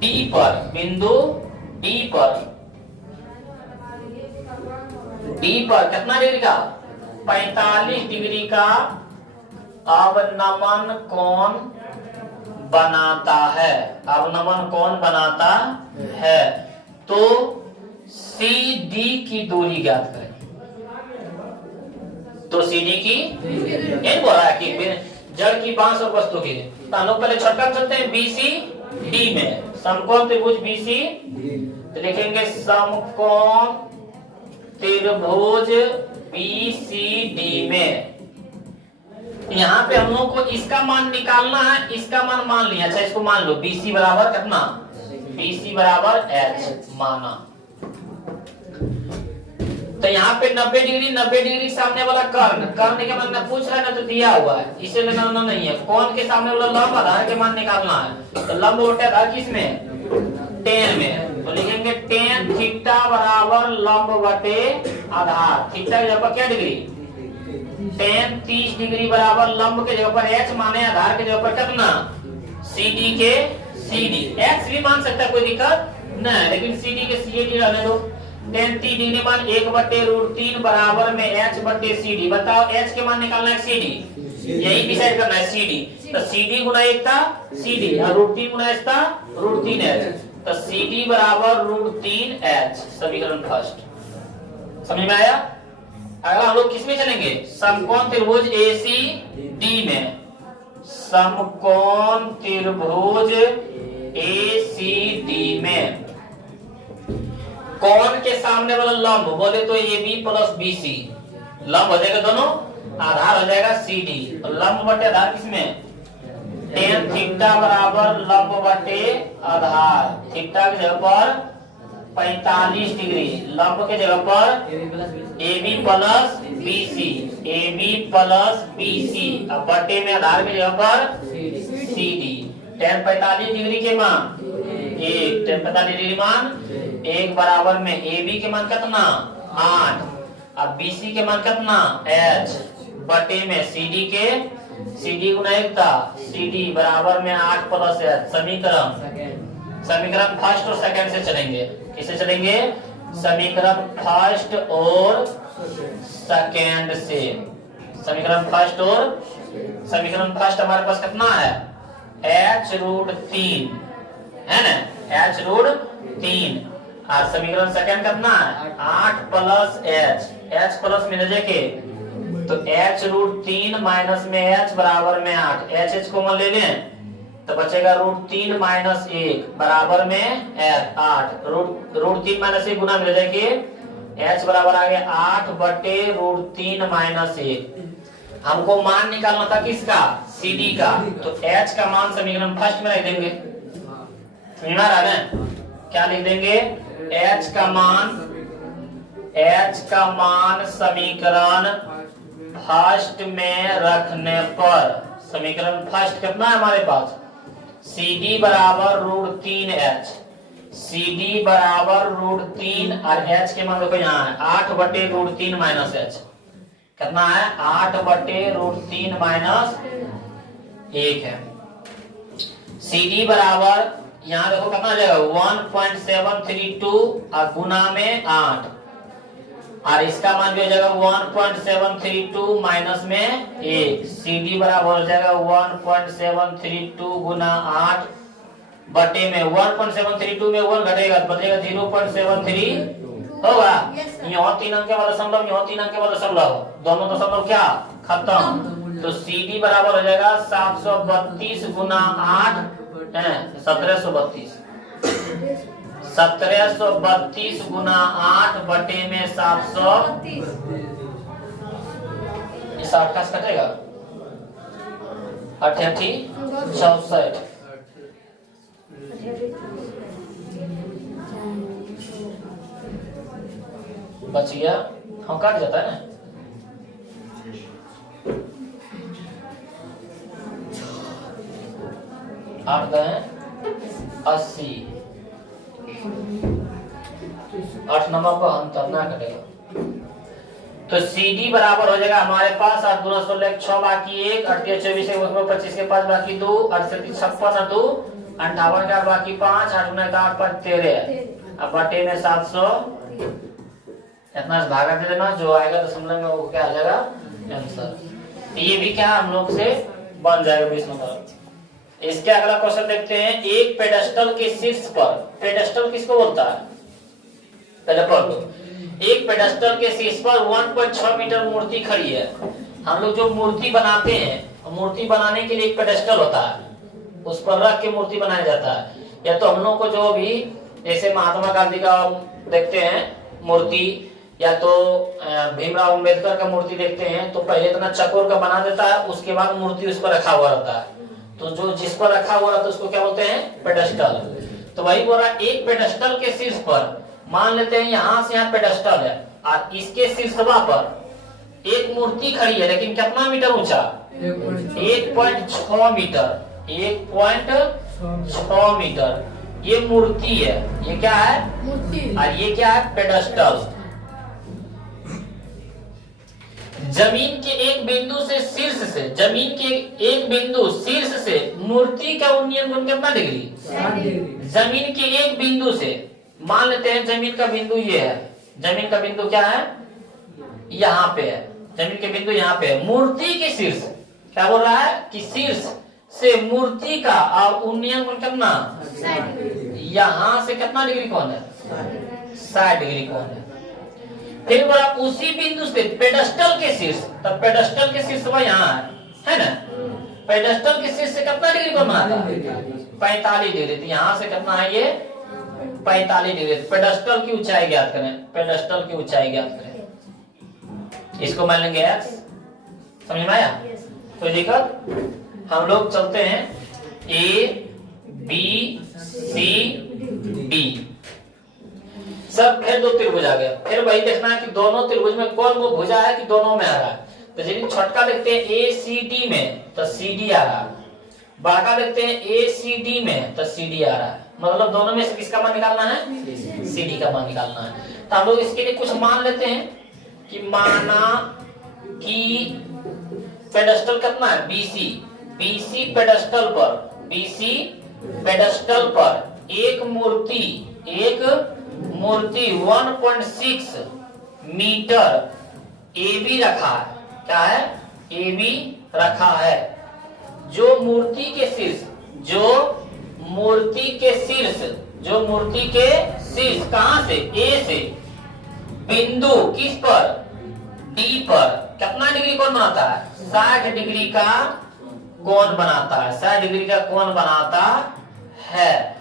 डी पर, बिंदु डी पर कितना डिग्री का? 45 डिग्री का अवनमन कोण बनाता है, अवनमन कोण बनाता है। तो सी डी की दूरी ज्ञात करें। तो सी डी की ये बोल रहा है कि जड़ की बांस और वस्तु की। तो हम लोग पहले छठा चलते हैं बी सी डी में, समकोण त्रिभुज बी सी, तो लिखेंगे समकोण त्रिभुज बी सी डी में। यहाँ पे हम लोग को इसका मान निकालना है, इसका मान लिया। अच्छा इसको मान लो, BC बराबर कितना? BC बराबर H माना। तो यहाँ पे 90 डिग्री सामने वाला कर्ण के मान पूछ रहा है ना, तो दिया हुआ है, इसे लेना नहीं है। कोण के सामने वाला लंब आधार के मान निकालना है। तो लंब बटे आधार किसमें? tan में। तो लिखेंगे tan थीटा बराबर लंब बटे आधार। थीटा की जगह क्या डिग्री? tan 30 डिग्री बराबर लंब के जगह पर h माने, आधार के जगह पर कितना? CD के CD। x भी मान सकता है, कोई दिक्कत नहीं, लेकिन CD के CD रहने दो। tan 30 डिग्री मान 1/√3 बराबर में h बटे CD। बताओ h के मान निकालना है, CD यही डिसाइड करना है, CD। तो CD गुना 1 था CD, और √3 गुना h था √3h। तो CD बराबर √3h, समीकरण फर्स्ट। समझ में आया? अगला हम लोग किसमें चलेंगे? समकोण त्रिभुज ACD में। समकोण त्रिभुज ACD में कोण के सामने वाला लंब बोले तो AB प्लस BC, लंब हो जाएगा दोनों, आधार हो जाएगा CD। और लंब बटे आधार किसमें? tan थीटा बराबर लंब बटे आधार। थीटा की जगह पर 45 डिग्री, लंब के जगह पर AB प्लस BC, अब बटे में आधार की जगह पर CD। tan 45 डिग्री के मान 1, tan 45 डिग्री मान 1 बराबर में AB के मान कितना? 8, अब BC के मान कितना? H बटे में CD गुना 1 था, CD बराबर में 8 प्लस H। समीकरण फर्स्ट और सेकंड से चलेंगे। किससे चलेंगे? समीकरण फर्स्ट और सेकंड से। समीकरण फर्स्ट हमारे पास कितना है? h√3 है ना, h रूट 3 और समीकरण सेकंड कितना है 8 प्लस h प्लस में ले के तो h रूट 3 माइनस में h बराबर में 8 h कॉमन ले लें तो बचेगा रूट 3 माइनस 1 बराबर में 8 रूट 3 माइनस 1 गुना में ले जाके h बराबर आ गया 8 बटे रूट 3 माइनस 1। हमको मान निकालना था किसका CD का, तो h का मान समीकरण फर्स्ट में लिख देंगे। समझ में आ रहा है क्या लिख देंगे h का मान समीकरण फर्स्ट में रखने पर समीकरण फर्स्ट कितना है हमारे पास CD बराबर रूट 3h CD बराबर रूट 3 और h के मान देखो यहाँ है 8 बटे रूट 3 माइनस h कितना है 8 बटे रूट 3 माइनस 1 है। CD बराबर यहाँ देखो कितना आ जाएगा 1.732 और गुना में 8 और इसका मान भी हो जाएगा 1.732 माइनस में 1। CD बराबर हो जाएगा 1.732 गुना 8 बटे में 1.732 में 1 घटेगा बचेगा 0.73 होगा। यहाँ 3 अंक वाला दशमलव यहाँ 3 अंक वाला दशमलव दोनों दशमलव क्या खत्म तो CD बराबर हो जाएगा 732 गुना 8 1732 गुना 8 बटे में 700 इस 8 का कटेगा 88 64 बच गया हम काट जाता है ना 8 80 8 नंबर पर हम करना करेगा तो CD बराबर हो जाएगा हमारे पास 8 गुना 16 6 बाकी 1 8 24 25 के 5 बाकी 2 8 56 2 58 के 8 बाकी 5 8 गुना 8 5 13 अब बटे में 700 इतना भागा दे देना जो आएगा दशमलव में वो क्या आ जाएगा आंसर। ये भी क्या हम लोग से बन जाएगा 20 नंबर। इसके अगला क्वेश्चन देखते हैं एक पेडेस्टल के शीर्ष पर पेडेस्टल किसको बोलता है पहले पढ़ लो। एक पेडेस्टल के शीर्ष पर 1.6 मीटर मूर्ति खड़ी है। हम लोग जो मूर्ति बनाते हैं मूर्ति बनाने के लिए एक पेडेस्टल होता है उस पर रख के मूर्ति बनाया जाता है। या तो हम लोग को जो भी जैसे महात्मा गांधी का देखते हैं मूर्ति या तो भीमराव अंबेडकर का मूर्ति देखते हैं तो पहले इतना चकोर का बना देता है उसके बाद मूर्ति उस पर रखा हुआ रहता है तो जो जिस पर रखा हुआ रहता है उसको क्या बोलते हैं पेडेस्टल। तो वही बोल रहा एक पेडेस्टल के शीर्ष पर मान लेते हैं यहाँ से यहाँ पेडेस्टल है और इसके शीर्षवा पर एक मूर्ति खड़ी है लेकिन कितना मीटर ऊंचा 1.6 मीटर 1.6 मीटर ये मूर्ति है। ये क्या है मूर्ति और ये क्या है पेडेस्टल। जमीन के एक बिंदु से शीर्ष से जमीन के एक बिंदु शीर्ष से मूर्ति का उन्नयन कोण कितना डिग्री जमीन के एक बिंदु से मान लेते हैं जमीन का बिंदु ये है। जमीन का बिंदु क्या है यहाँ पे है। जमीन के बिंदु यहाँ पे है। मूर्ति के शीर्ष क्या बोल रहा है कि शीर्ष से मूर्ति का और उन्नयन कोण कितना यहाँ से कितना डिग्री कोण है 60 डिग्री कोण है। फिर बोला उसी बिंदु से पेडेस्टल के शीर्ष तब पेडेस्टल के शीर्ष वह यहाँ है ना पेडेस्टल के शीर्ष से कितना डिग्री कोण बनाता है 45 डिग्री। तो यहाँ से कितना है ये 45 डिग्री। पेडेस्टल की ऊंचाई ज्ञात करें पेडेस्टल की ऊंचाई ज्ञात करें इसको मान लेंगे x। समझ में आया कोई दिक्कत। हम लोग चलते हैं A B C D सब फिर दो त्रिभुज आ गया। फिर वही देखना है कि दोनों त्रिभुज में कौन वो भुजा है कि दोनों में आ रहा है। तो यदि छोटका देखते हैं ACD में तो CD आ रहा है बड़का देखते हैं ACD में तो CD आ रहा है मतलब दोनों में से किसका मान निकालना है CD का मान निकालना है। तो हम लोग इसके लिए कुछ मान लेते हैं कि माना कि पेडेस्टल कितना है BC पेडेस्टल पर एक मूर्ति 1.6 मीटर AB रखा है। क्या है AB रखा है। जो मूर्ति के शीर्ष जो मूर्ति के शीर्ष कहां से, ए से बिंदु किस पर, डी पर कितना डिग्री कोण बनाता है, 60 डिग्री का कोण बनाता है, 60 डिग्री का कोण बनाता है।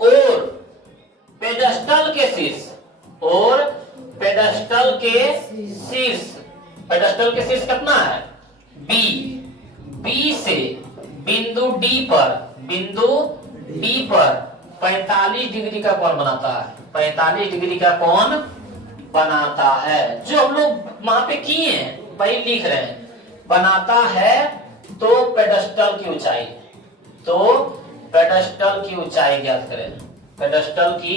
और पेडस्टल के शीर्ष, और पेडस्टल के शीर्ष, पेडस्टल के शीर्ष कितना है, बी, बी से बिंदु डी पर, बिंदु डी पर 45 डिग्री का कोण बनाता है, 45 डिग्री का कोण बनाता है। जो हम लोग वहां पे किए हैं वही लिख रहे हैं, बनाता है। तो पेडस्टल की ऊंचाई, तो पेडस्टल की ऊंचाई ज्ञात करें, पेडस्टल की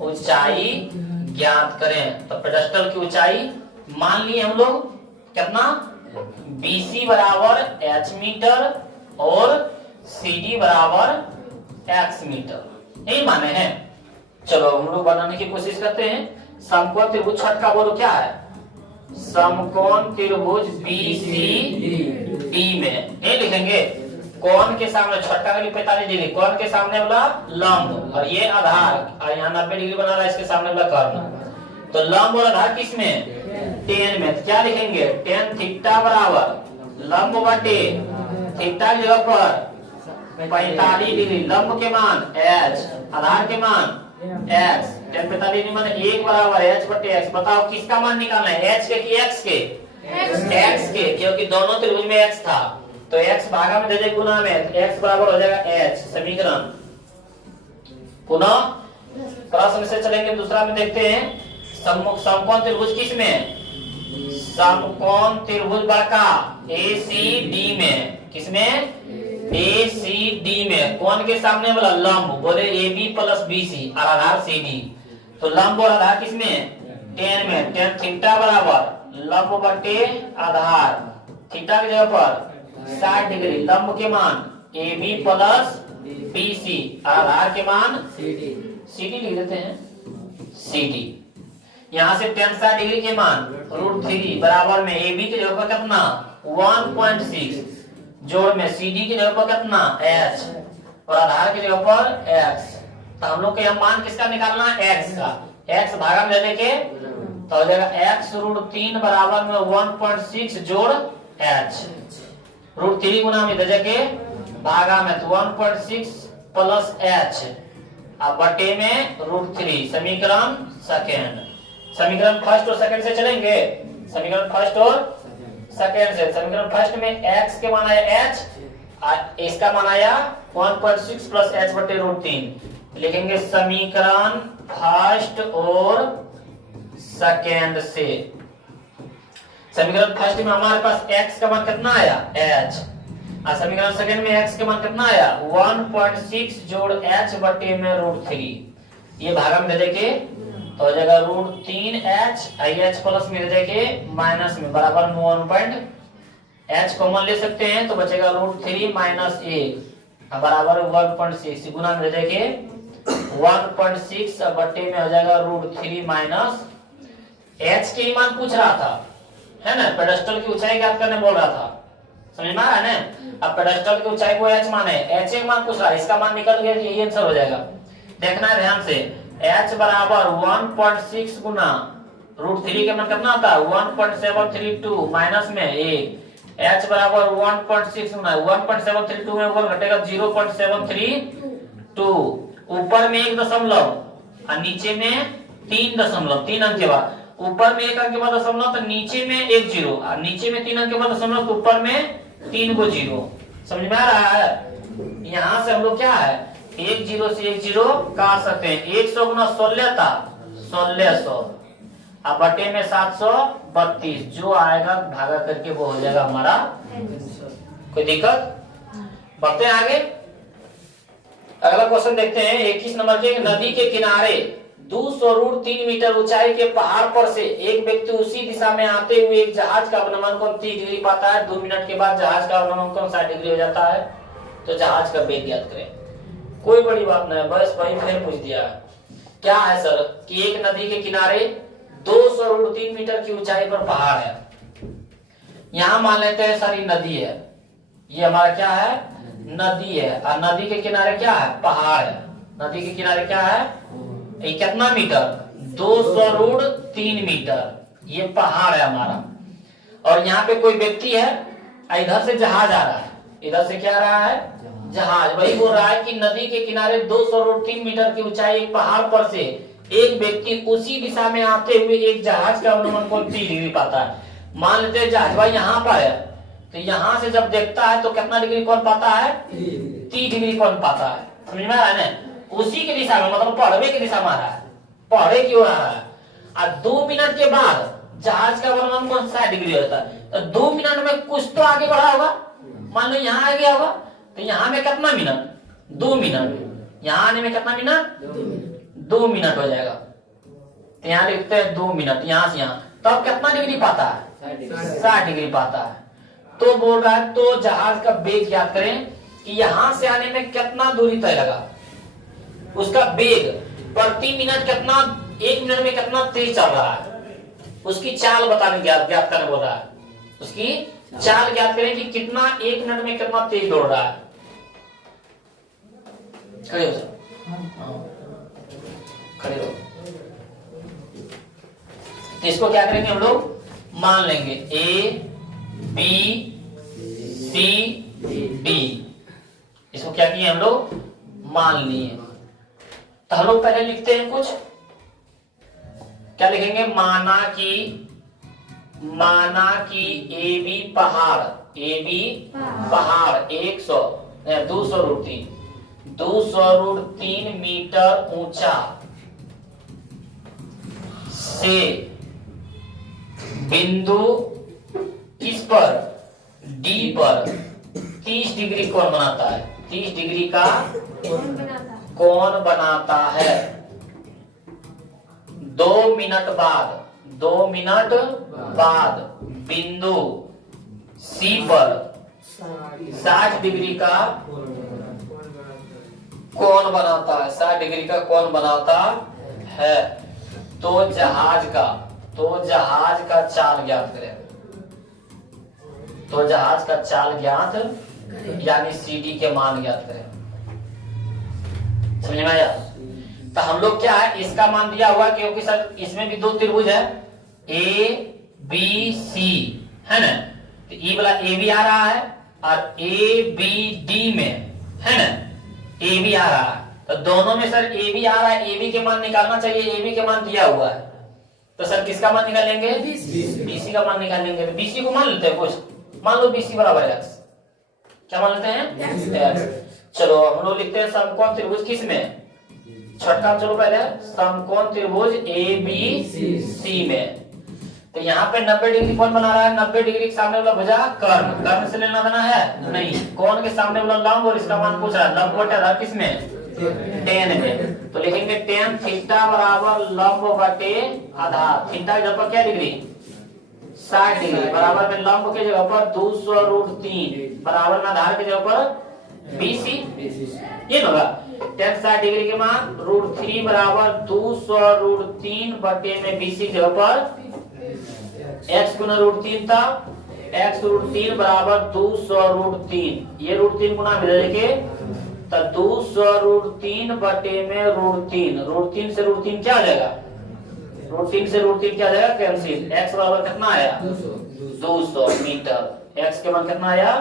ऊंचाई ज्ञात करें। तो पेडस्टल की ऊंचाई मान लिए हम लोग कितना, BC बराबर h मीटर और CD बराबर x मीटर, यही माने हैं। चलो हम लोग बनाने की कोशिश करते हैं। समकोण त्रिभुज छठ का बोलो क्या है, समकोण त्रिभुज BCD में ये लिखेंगे, कोण के सामने छठ का 45 डिग्री, कोण के सामने वाला लंब और ये आधार, और यहाँ 90 डिग्री बना रहा है, इसके सामने वाला कर्ण। तो लंब और आधार किस में, टेन में। तो क्या लिखेंगे, टेन थीटा बराबर लंब बटे थीटा की जगह पर 45 डिग्री, लंब के मान h, आधार के मान x, टेन 45 डिग्री मान 1 बराबर h बटे x। बताओ किसका मान निकालना है, h के कि x के, x के, क्योंकि दोनों त्रिभुज में x था। तो x भागा में दे दे गुना में, x बराबर हो जाएगा h। समीकरण पुनः प्रश्न से चलेंगे, दूसरा में देखते हैं। समकोण त्रिभुज किस में, समकोण त्रिभुज बड़का ACD में, किसमें, ACD में, कोण के सामने वाला लंब बोले AB प्लस BC और आधार CD। तो लंब और आधार किसमें, टेन में, टेन थीटा बराबर लंब बटे आधार, थीटा की जगह पर 60 डिग्री, लंब के मान AB प्लस BC, आधार के मान CD लिख देते हैं, CD। यहाँ से टेन 60 डिग्री के मान √3 बराबर में AB की जगह पर कितना 1.6, जोड़ में CD की जगह पर कितना h और आधार की जगह पर x। तो हम लोग को यह मान किसका निकालना है, x का, x भागा में दे के तो हो जाएगा x √3 बराबर में 1.6 जोड़ h, √3 गुना में दे के भागा में तो 1.6 प्लस h अब बटे में √3। समीकरण सेकेंड, समीकरण फर्स्ट और सेकेंड से चलेंगे, समीकरण फर्स्ट और सेकेंड से। समीकरण फर्स्ट में x के मान आया h, इसका मान आया 1.6 प्लस h बटे √3। लिखेंगे समीकरण फर्स्ट और सेकेंड से। समीकरण फर्स्ट में हमारे पास x का मान कितना आया h, और समीकरण सेकेंड में x का मान कितना आया 1.6 जोड़ h बटे में √3। ये भागा में दे के तो हो जाएगा √3h, h प्लस में दे के माइनस में बराबर में 1. h कॉमन ले सकते हैं तो बचेगा √3 माइनस 1 बराबर 1.6 गुना में दे के 1.6 बटे में हो जाएगा √3 माइनस h के मान पूछ रहा था, है ना, पेडेस्टल की ऊंचाई ज्ञात करने बोल रहा था, समझ में आ रहा है ना। अब पेडेस्टल की ऊंचाई को h मान है, h एक मान पूछ रहा है, इसका मान निकल गया, यही आंसर हो जाएगा। देखना है ध्यान से, h बराबर 1.6 गुना √3 के मान कितना आता है 1.732 माइनस में 1, h बराबर 1.6 गुना 1.732 में 1 घटेगा 0.732, ऊपर में 1 दशमलव और नीचे में 3 दशमलव, 3 अंक के बाद ऊपर में 1 अंक के बाद दशमलव तो नीचे में 1 जीरो और नीचे में 3 अंक के बाद दशमलव तो ऊपर में 3 को जीरो। समझ में आ रहा है। यहाँ से हम लोग क्या है 1 जीरो से 1 जीरो काट सकते हैं, 100 गुना 16 था 1600 अब बटे में 732 जो आएगा भागा करके वो हो जाएगा हमारा। कोई दिक्कत, बढ़ते हैं आगे। अगला क्वेश्चन देखते हैं 21 नंबर के। नदी के किनारे 200√3 मीटर ऊंचाई के पहाड़ पर से एक व्यक्ति उसी दिशा में आते हुए एक जहाज का अवनमन कोण 30 डिग्री पाता है। 2 मिनट के बाद जहाज का अवनमन कोण 60 डिग्री हो जाता है। तो जहाज का वेग ज्ञात करें। कोई बड़ी बात नहीं, बस वही फिर पूछ दिया क्या है सर कि एक नदी के किनारे 200√3 मीटर की ऊंचाई पर पहाड़ है। यहां मान लेते हैं सर ये नदी है, ये हमारा क्या है नदी है, और नदी के किनारे क्या है पहाड़ है। नदी के किनारे क्या है, ये कितना मीटर, 200√3 मीटर। ये पहाड़ है हमारा, और यहाँ पे कोई व्यक्ति है, इधर से जहाज आ रहा है, इधर से क्या आ रहा है, जहाज। वही बोल रहा है कि नदी के किनारे 200√3 मीटर की ऊंचाई एक पहाड़ पर से एक व्यक्ति उसी दिशा में आते हुए एक जहाज का अनुमान कोण 30 डिग्री पाता है। मान लेते हैं जहाज भाई यहाँ पर है, तो यहाँ से जब देखता है तो कितना डिग्री कोण पाता है, 30 डिग्री कोण पाता है। समझ में आ रहा है ना, उसी की दिशा में, मतलब पढ़वे की दिशा में आ रहा है, पढ़े की ओर आ रहा है। और 2 मिनट के बाद जहाज का अनुमान कोण 60 डिग्री होता है। तो 2 मिनट में कुछ तो आगे बढ़ा होगा, मान लो यहाँ आ गया होगा, तो यहाँ में कितना मिनट, 2 मिनट, यहाँ आने में कितना मिनट, 2 मिनट हो जाएगा। तो यहाँ लिखते हैं 2 मिनट, यहाँ से यहाँ, तब कितना डिग्री पाता है, 60 डिग्री पाता है। तो बोल रहा है तो जहाज का वेग ज्ञात करें कि यहाँ से आने में कितना दूरी तय लगा, उसका वेग प्रति मिनट कितना, 1 मिनट में कितना तेज चल रहा है, उसकी चाल बताने ज्ञात करने बोल रहा है। उसकी चाल ज्ञात करें कि कितना 1 मिनट में कितना तेज दौड़ रहा है। खड़े हो सर, खड़े रहो। तो इसको क्या करेंगे हम लोग, मान लेंगे A B C D, इसको क्या किए हम लोग, मान लिए। तो हम लोग पहले लिखते हैं कुछ, क्या लिखेंगे, माना कि AB पहाड़, AB पहाड़ 200√3 मीटर ऊंचा से बिंदु इस पर D पर 30 डिग्री कोण बनाता है, 30 डिग्री का कोण बनाता है। 2 मिनट बाद बिंदु C पर 60 डिग्री का कोण बनाता है, 60 डिग्री का कोण बनाता है। तो जहाज का चाल ज्ञात करें। तो जहाज का चाल ज्ञात यानी CD के मान ज्ञात करें। समझ में आया। तो हम लोग क्या है, इसका मान दिया हुआ, क्योंकि सर इसमें भी 2 त्रिभुज है A B C है ना, तो ये वाला A भी आ रहा है और A B D में है ना, A भी आ रहा है। तो दोनों में सर A भी आ रहा है, A B के मान निकालना चाहिए, A B के मान दिया हुआ है। तो सर किसका मान निकालेंगे, BC का मान निकालेंगे। तो BC को मान लेते हैं कुछ, मान लो BC बराबर x, क्या मान लेते हैं, x। चलो हम लोग लिखते हैं समकोण त्रिभुज किस में, छठा, चलो पहले समकोण त्रिभुज ABC में। तो यहाँ पे 90 डिग्री कौन बना रहा है, 90 डिग्री के सामने वाला भुजा कर्ण से लेना देना है नहीं, कौन के सामने वाला लंब, और इसका मान पूछ रहा है, लंब किसमें, tan में। तो लिखेंगे tan थीटा बराबर लंब बटे आधार, थीटा की जगह पर क्या डिग्री, 60 डिग्री, बराबर में लंब के जगह पर 200√3, बराबर में आधार की जगह पर BC, ये होगा। tan 60 डिग्री के मान √3 बराबर 200√3 बटे में BC की जगह पर x गुना √3 था, x √3 बराबर 200√3, ये √3 गुना में देखिए, तो 200√3 बटे में √3 से √3 क्या आ जाएगा, √3 से √3 क्या आ जाएगा, कैंसिल। x बराबर कितना आया, 200 मीटर, x के मान कितना आया,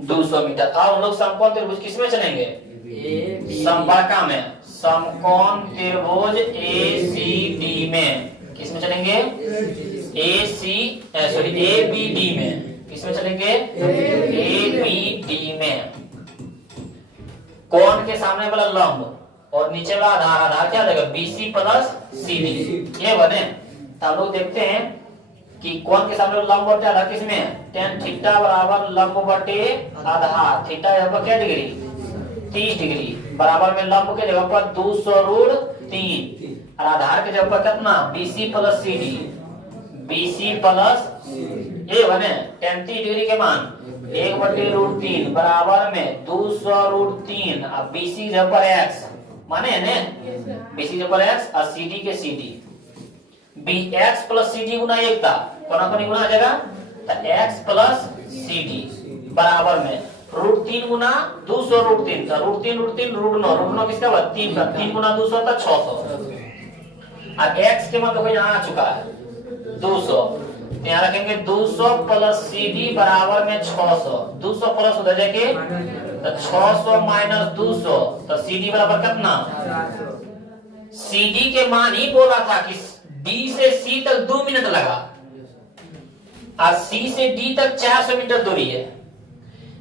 200 मीटर। अब हम लोग समकोण त्रिभुज किसमें चलेंगे, संपर्का में, समकोण त्रिभुज ACD में, किसमें चलेंगे, ABD में, किसमें चलेंगे, ABD में। कोण के सामने वाला लंब और नीचे वाला आधार, आधार क्या देगा, BC प्लस CD, ये बने। तो हम लोग देखते हैं कि कोण के सामने लंब बटे आधार किसमें है, tan थीटा बराबर लंब बटे आधार, थीटा यहाँ पर क्या डिग्री, 30 डिग्री, बराबर में लंब के जगह पर 200√3 और आधार के जगह पर कितना, BC plus CD, BC plus ये बने tan 30 डिग्री के मान 1/√3 बराबर में 200√3 और BC की जगह पर x माने है ना, BC की जगह पर x और CD के CD, BX प्लस CD गुना 1 था, कोना कोनी गुना आ जाएगा, तो x प्लस CD बराबर में √3 गुना 200 √3 का √3 √9 किसका हुआ 3 का 3 गुना 200 था 600। अब x के मान देखो यहाँ आ चुका है 200, यहाँ रखेंगे 200 प्लस CD बराबर में 600, 200 प्लस उधर जाके तो 600 माइनस 200 तो CD बराबर कितना, CD के मान ही बोला था कि D से C तक 2 मिनट लगा और C से D तक 400 मीटर दूरी है,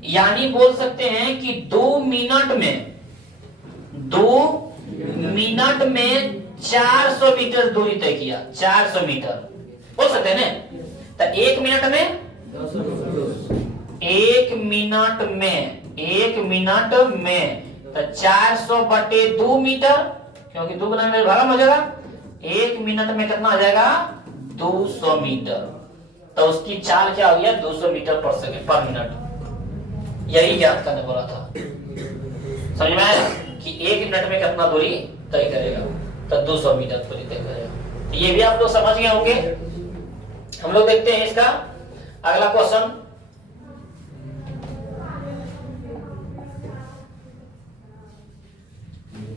यानी बोल सकते हैं कि 2 मिनट में 400 मीटर दूरी तय किया, 400 मीटर बोल सकते हैं ना। तो 1 मिनट में तो 400 बटे 2 मीटर, क्योंकि 2 गुना में भागा हो जाएगा, 1 मिनट में कितना आ जाएगा 200 मीटर। तो उसकी चाल क्या हो गया 200 मीटर पर मिनट, यही ज्ञात करने बोला था। समझ में आया कि 1 मिनट में कितना दूरी तय करेगा, तो 200 मीटर दूरी तय करेगा। ये भी आप लोग समझ गए होंगे। हम लोग देखते हैं इसका अगला क्वेश्चन।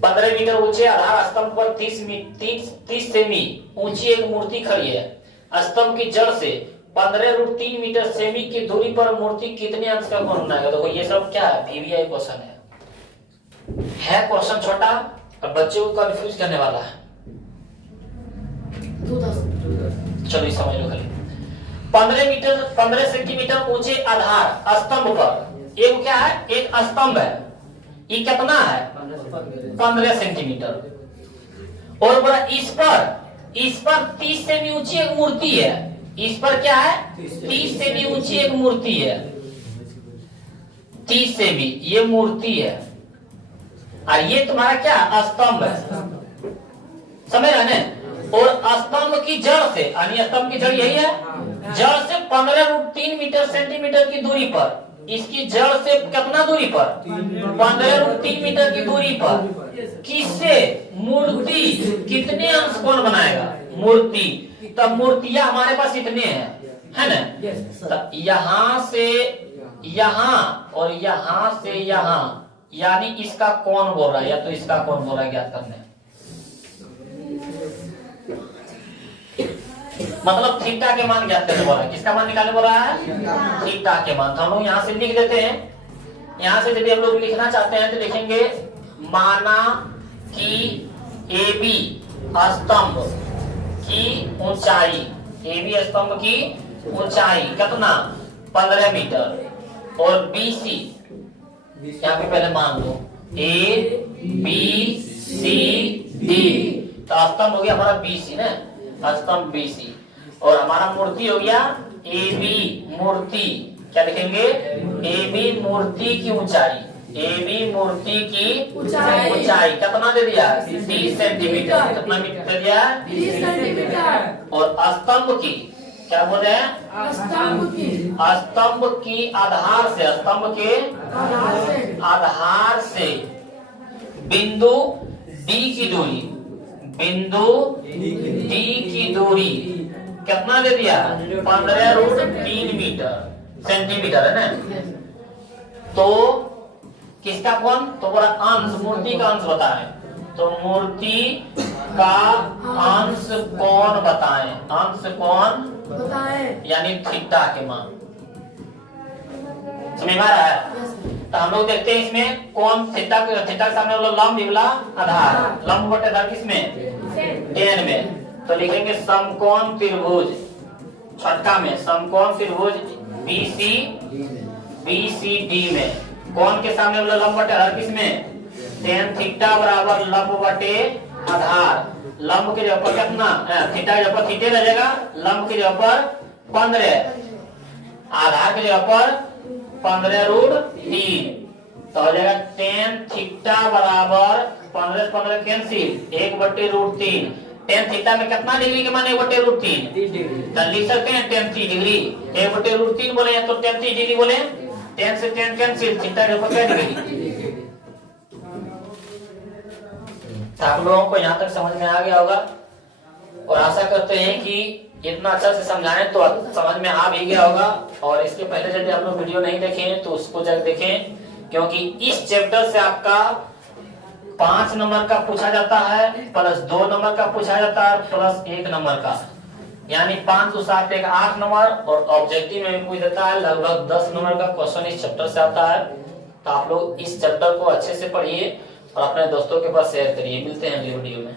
पंद्रह मीटर ऊंचे आधार स्तंभ पर 30 सेमी ऊंची एक मूर्ति खड़ी है। स्तंभ की जड़ से 15√3 मीटर सेमी की दूरी पर मूर्ति कितने अंश का कोण बनाएगा। देखो ये सब क्या है, VVI क्वेश्चन है क्वेश्चन छोटा और बच्चे को कंफ्यूज करने वाला है। चलो ये समझ लो खाली। 15 सेंटीमीटर ऊंचे आधार स्तंभ पर एक क्या है, एक स्तंभ है, ये कितना है 15 सेंटीमीटर, और बड़ा इस पर 30 सेमी ऊंची एक मूर्ति है। इस पर क्या है 30 सेमी ऊंची एक मूर्ति है, 30 सेमी ये मूर्ति है, और ये तुम्हारा क्या स्तंभ है, समझ रहे हैं। और स्तंभ की जड़ से, यानी स्तंभ की जड़ यही है, जड़ से 15√3 मीटर सेंटीमीटर की दूरी पर, इसकी जड़ से कितना दूरी पर 15√3 मीटर की दूरी पर किससे मूर्ति कितने अंश कोण बनाएगा मूर्ति। तब मूर्तियां हमारे पास इतने हैं, है ना। तो यहां से यहां और यहां से यहां, यानी इसका कौन बोल रहा है, या तो इसका कौन बोल रहा है ज्ञात करने, मतलब थीटा के मान ज्ञात करने बोल रहा है। किसका मान निकालने बोल रहा है, थीटा के मान। तो हम लोग यहाँ से लिख देते हैं। यहाँ से यदि हम लोग लिखना चाहते हैं तो लिखेंगे माना कि AB स्तंभ की ऊंचाई, AB स्तंभ की ऊंचाई कितना 15 मीटर, और BC यहाँ पे पहले मान लो ABCD, तो स्तंभ हो गया हमारा BC ना, स्तंभ BC, और हमारा मूर्ति हो गया AB मूर्ति। क्या लिखेंगे AB मूर्ति की ऊंचाई, AB मूर्ति की ऊंचाई कितना दे दिया 30 सेंटीमीटर, कितना मीटर दे दिया 30 सेंटीमीटर, और स्तंभ की क्या बोल रहे हैं स्तंभ की आधार से, स्तंभ के आधार से बिंदु D की दूरी, बिंदु D की दूरी कितना दे दिया 15√3 मीटर सेंटीमीटर, है ना। तो किसका कोण, तो बोला अंश, मूर्ति का अंश बताएं, तो मूर्ति का अंश कोण बताएं, अंश कोण बताएं, यानी थीटा के मान। समझ में आ रहा है। तो हम लोग देखते हैं इसमें कौन थीटा के सामने वाला लंब वाला आधार, लंब बटे आधार किसमें टेन में, तो लिखेंगे समकोण त्रिभुज, छठा में समकोण त्रिभुज BCD में कौन के सामने वाला लंब बटे आधार किसमें टेन थीटा बराबर लंब बटे आधार। लंब के जगह पर कितना थीटा के जगह पर थीटे रह जाएगा, लंब के जगह पर 15, आधार के जगह पर 15√3, तो हो जाएगा टेन थीटा बराबर 15 कैंसिल 1/√3। टेन थीटा में कितना डिग्री के मान 1/√3, तो लिख सकते हैं 10 डिग्री। 1/√3 बोले या तो 10 डिग्री बोले, 10 से 10 कैंसिल, थीटा के ऊपर क्या डिग्री। आप लोगों को यहाँ तक समझ में आ गया होगा, और आशा करते हैं कि इतना अच्छा से समझाने तो समझ में आ भी गया होगा। और इसके पहले यदि आप लोग वीडियो नहीं देखे हैं तो उसको जरूर देखें, क्योंकि इस चैप्टर से आपका 5 नंबर का पूछा जाता है, प्लस 2 नंबर का पूछा जाता है, प्लस 1 नंबर का, यानी 5 तो 7 एक 8 नंबर। और ऑब्जेक्टिव में भी पूछ देता है, लगभग 10 नंबर का क्वेश्चन इस चैप्टर से आता है। तो आप लोग इस चैप्टर को अच्छे से पढ़िए और अपने दोस्तों के पास शेयर करिए। मिलते हैं अगली वीडियो में।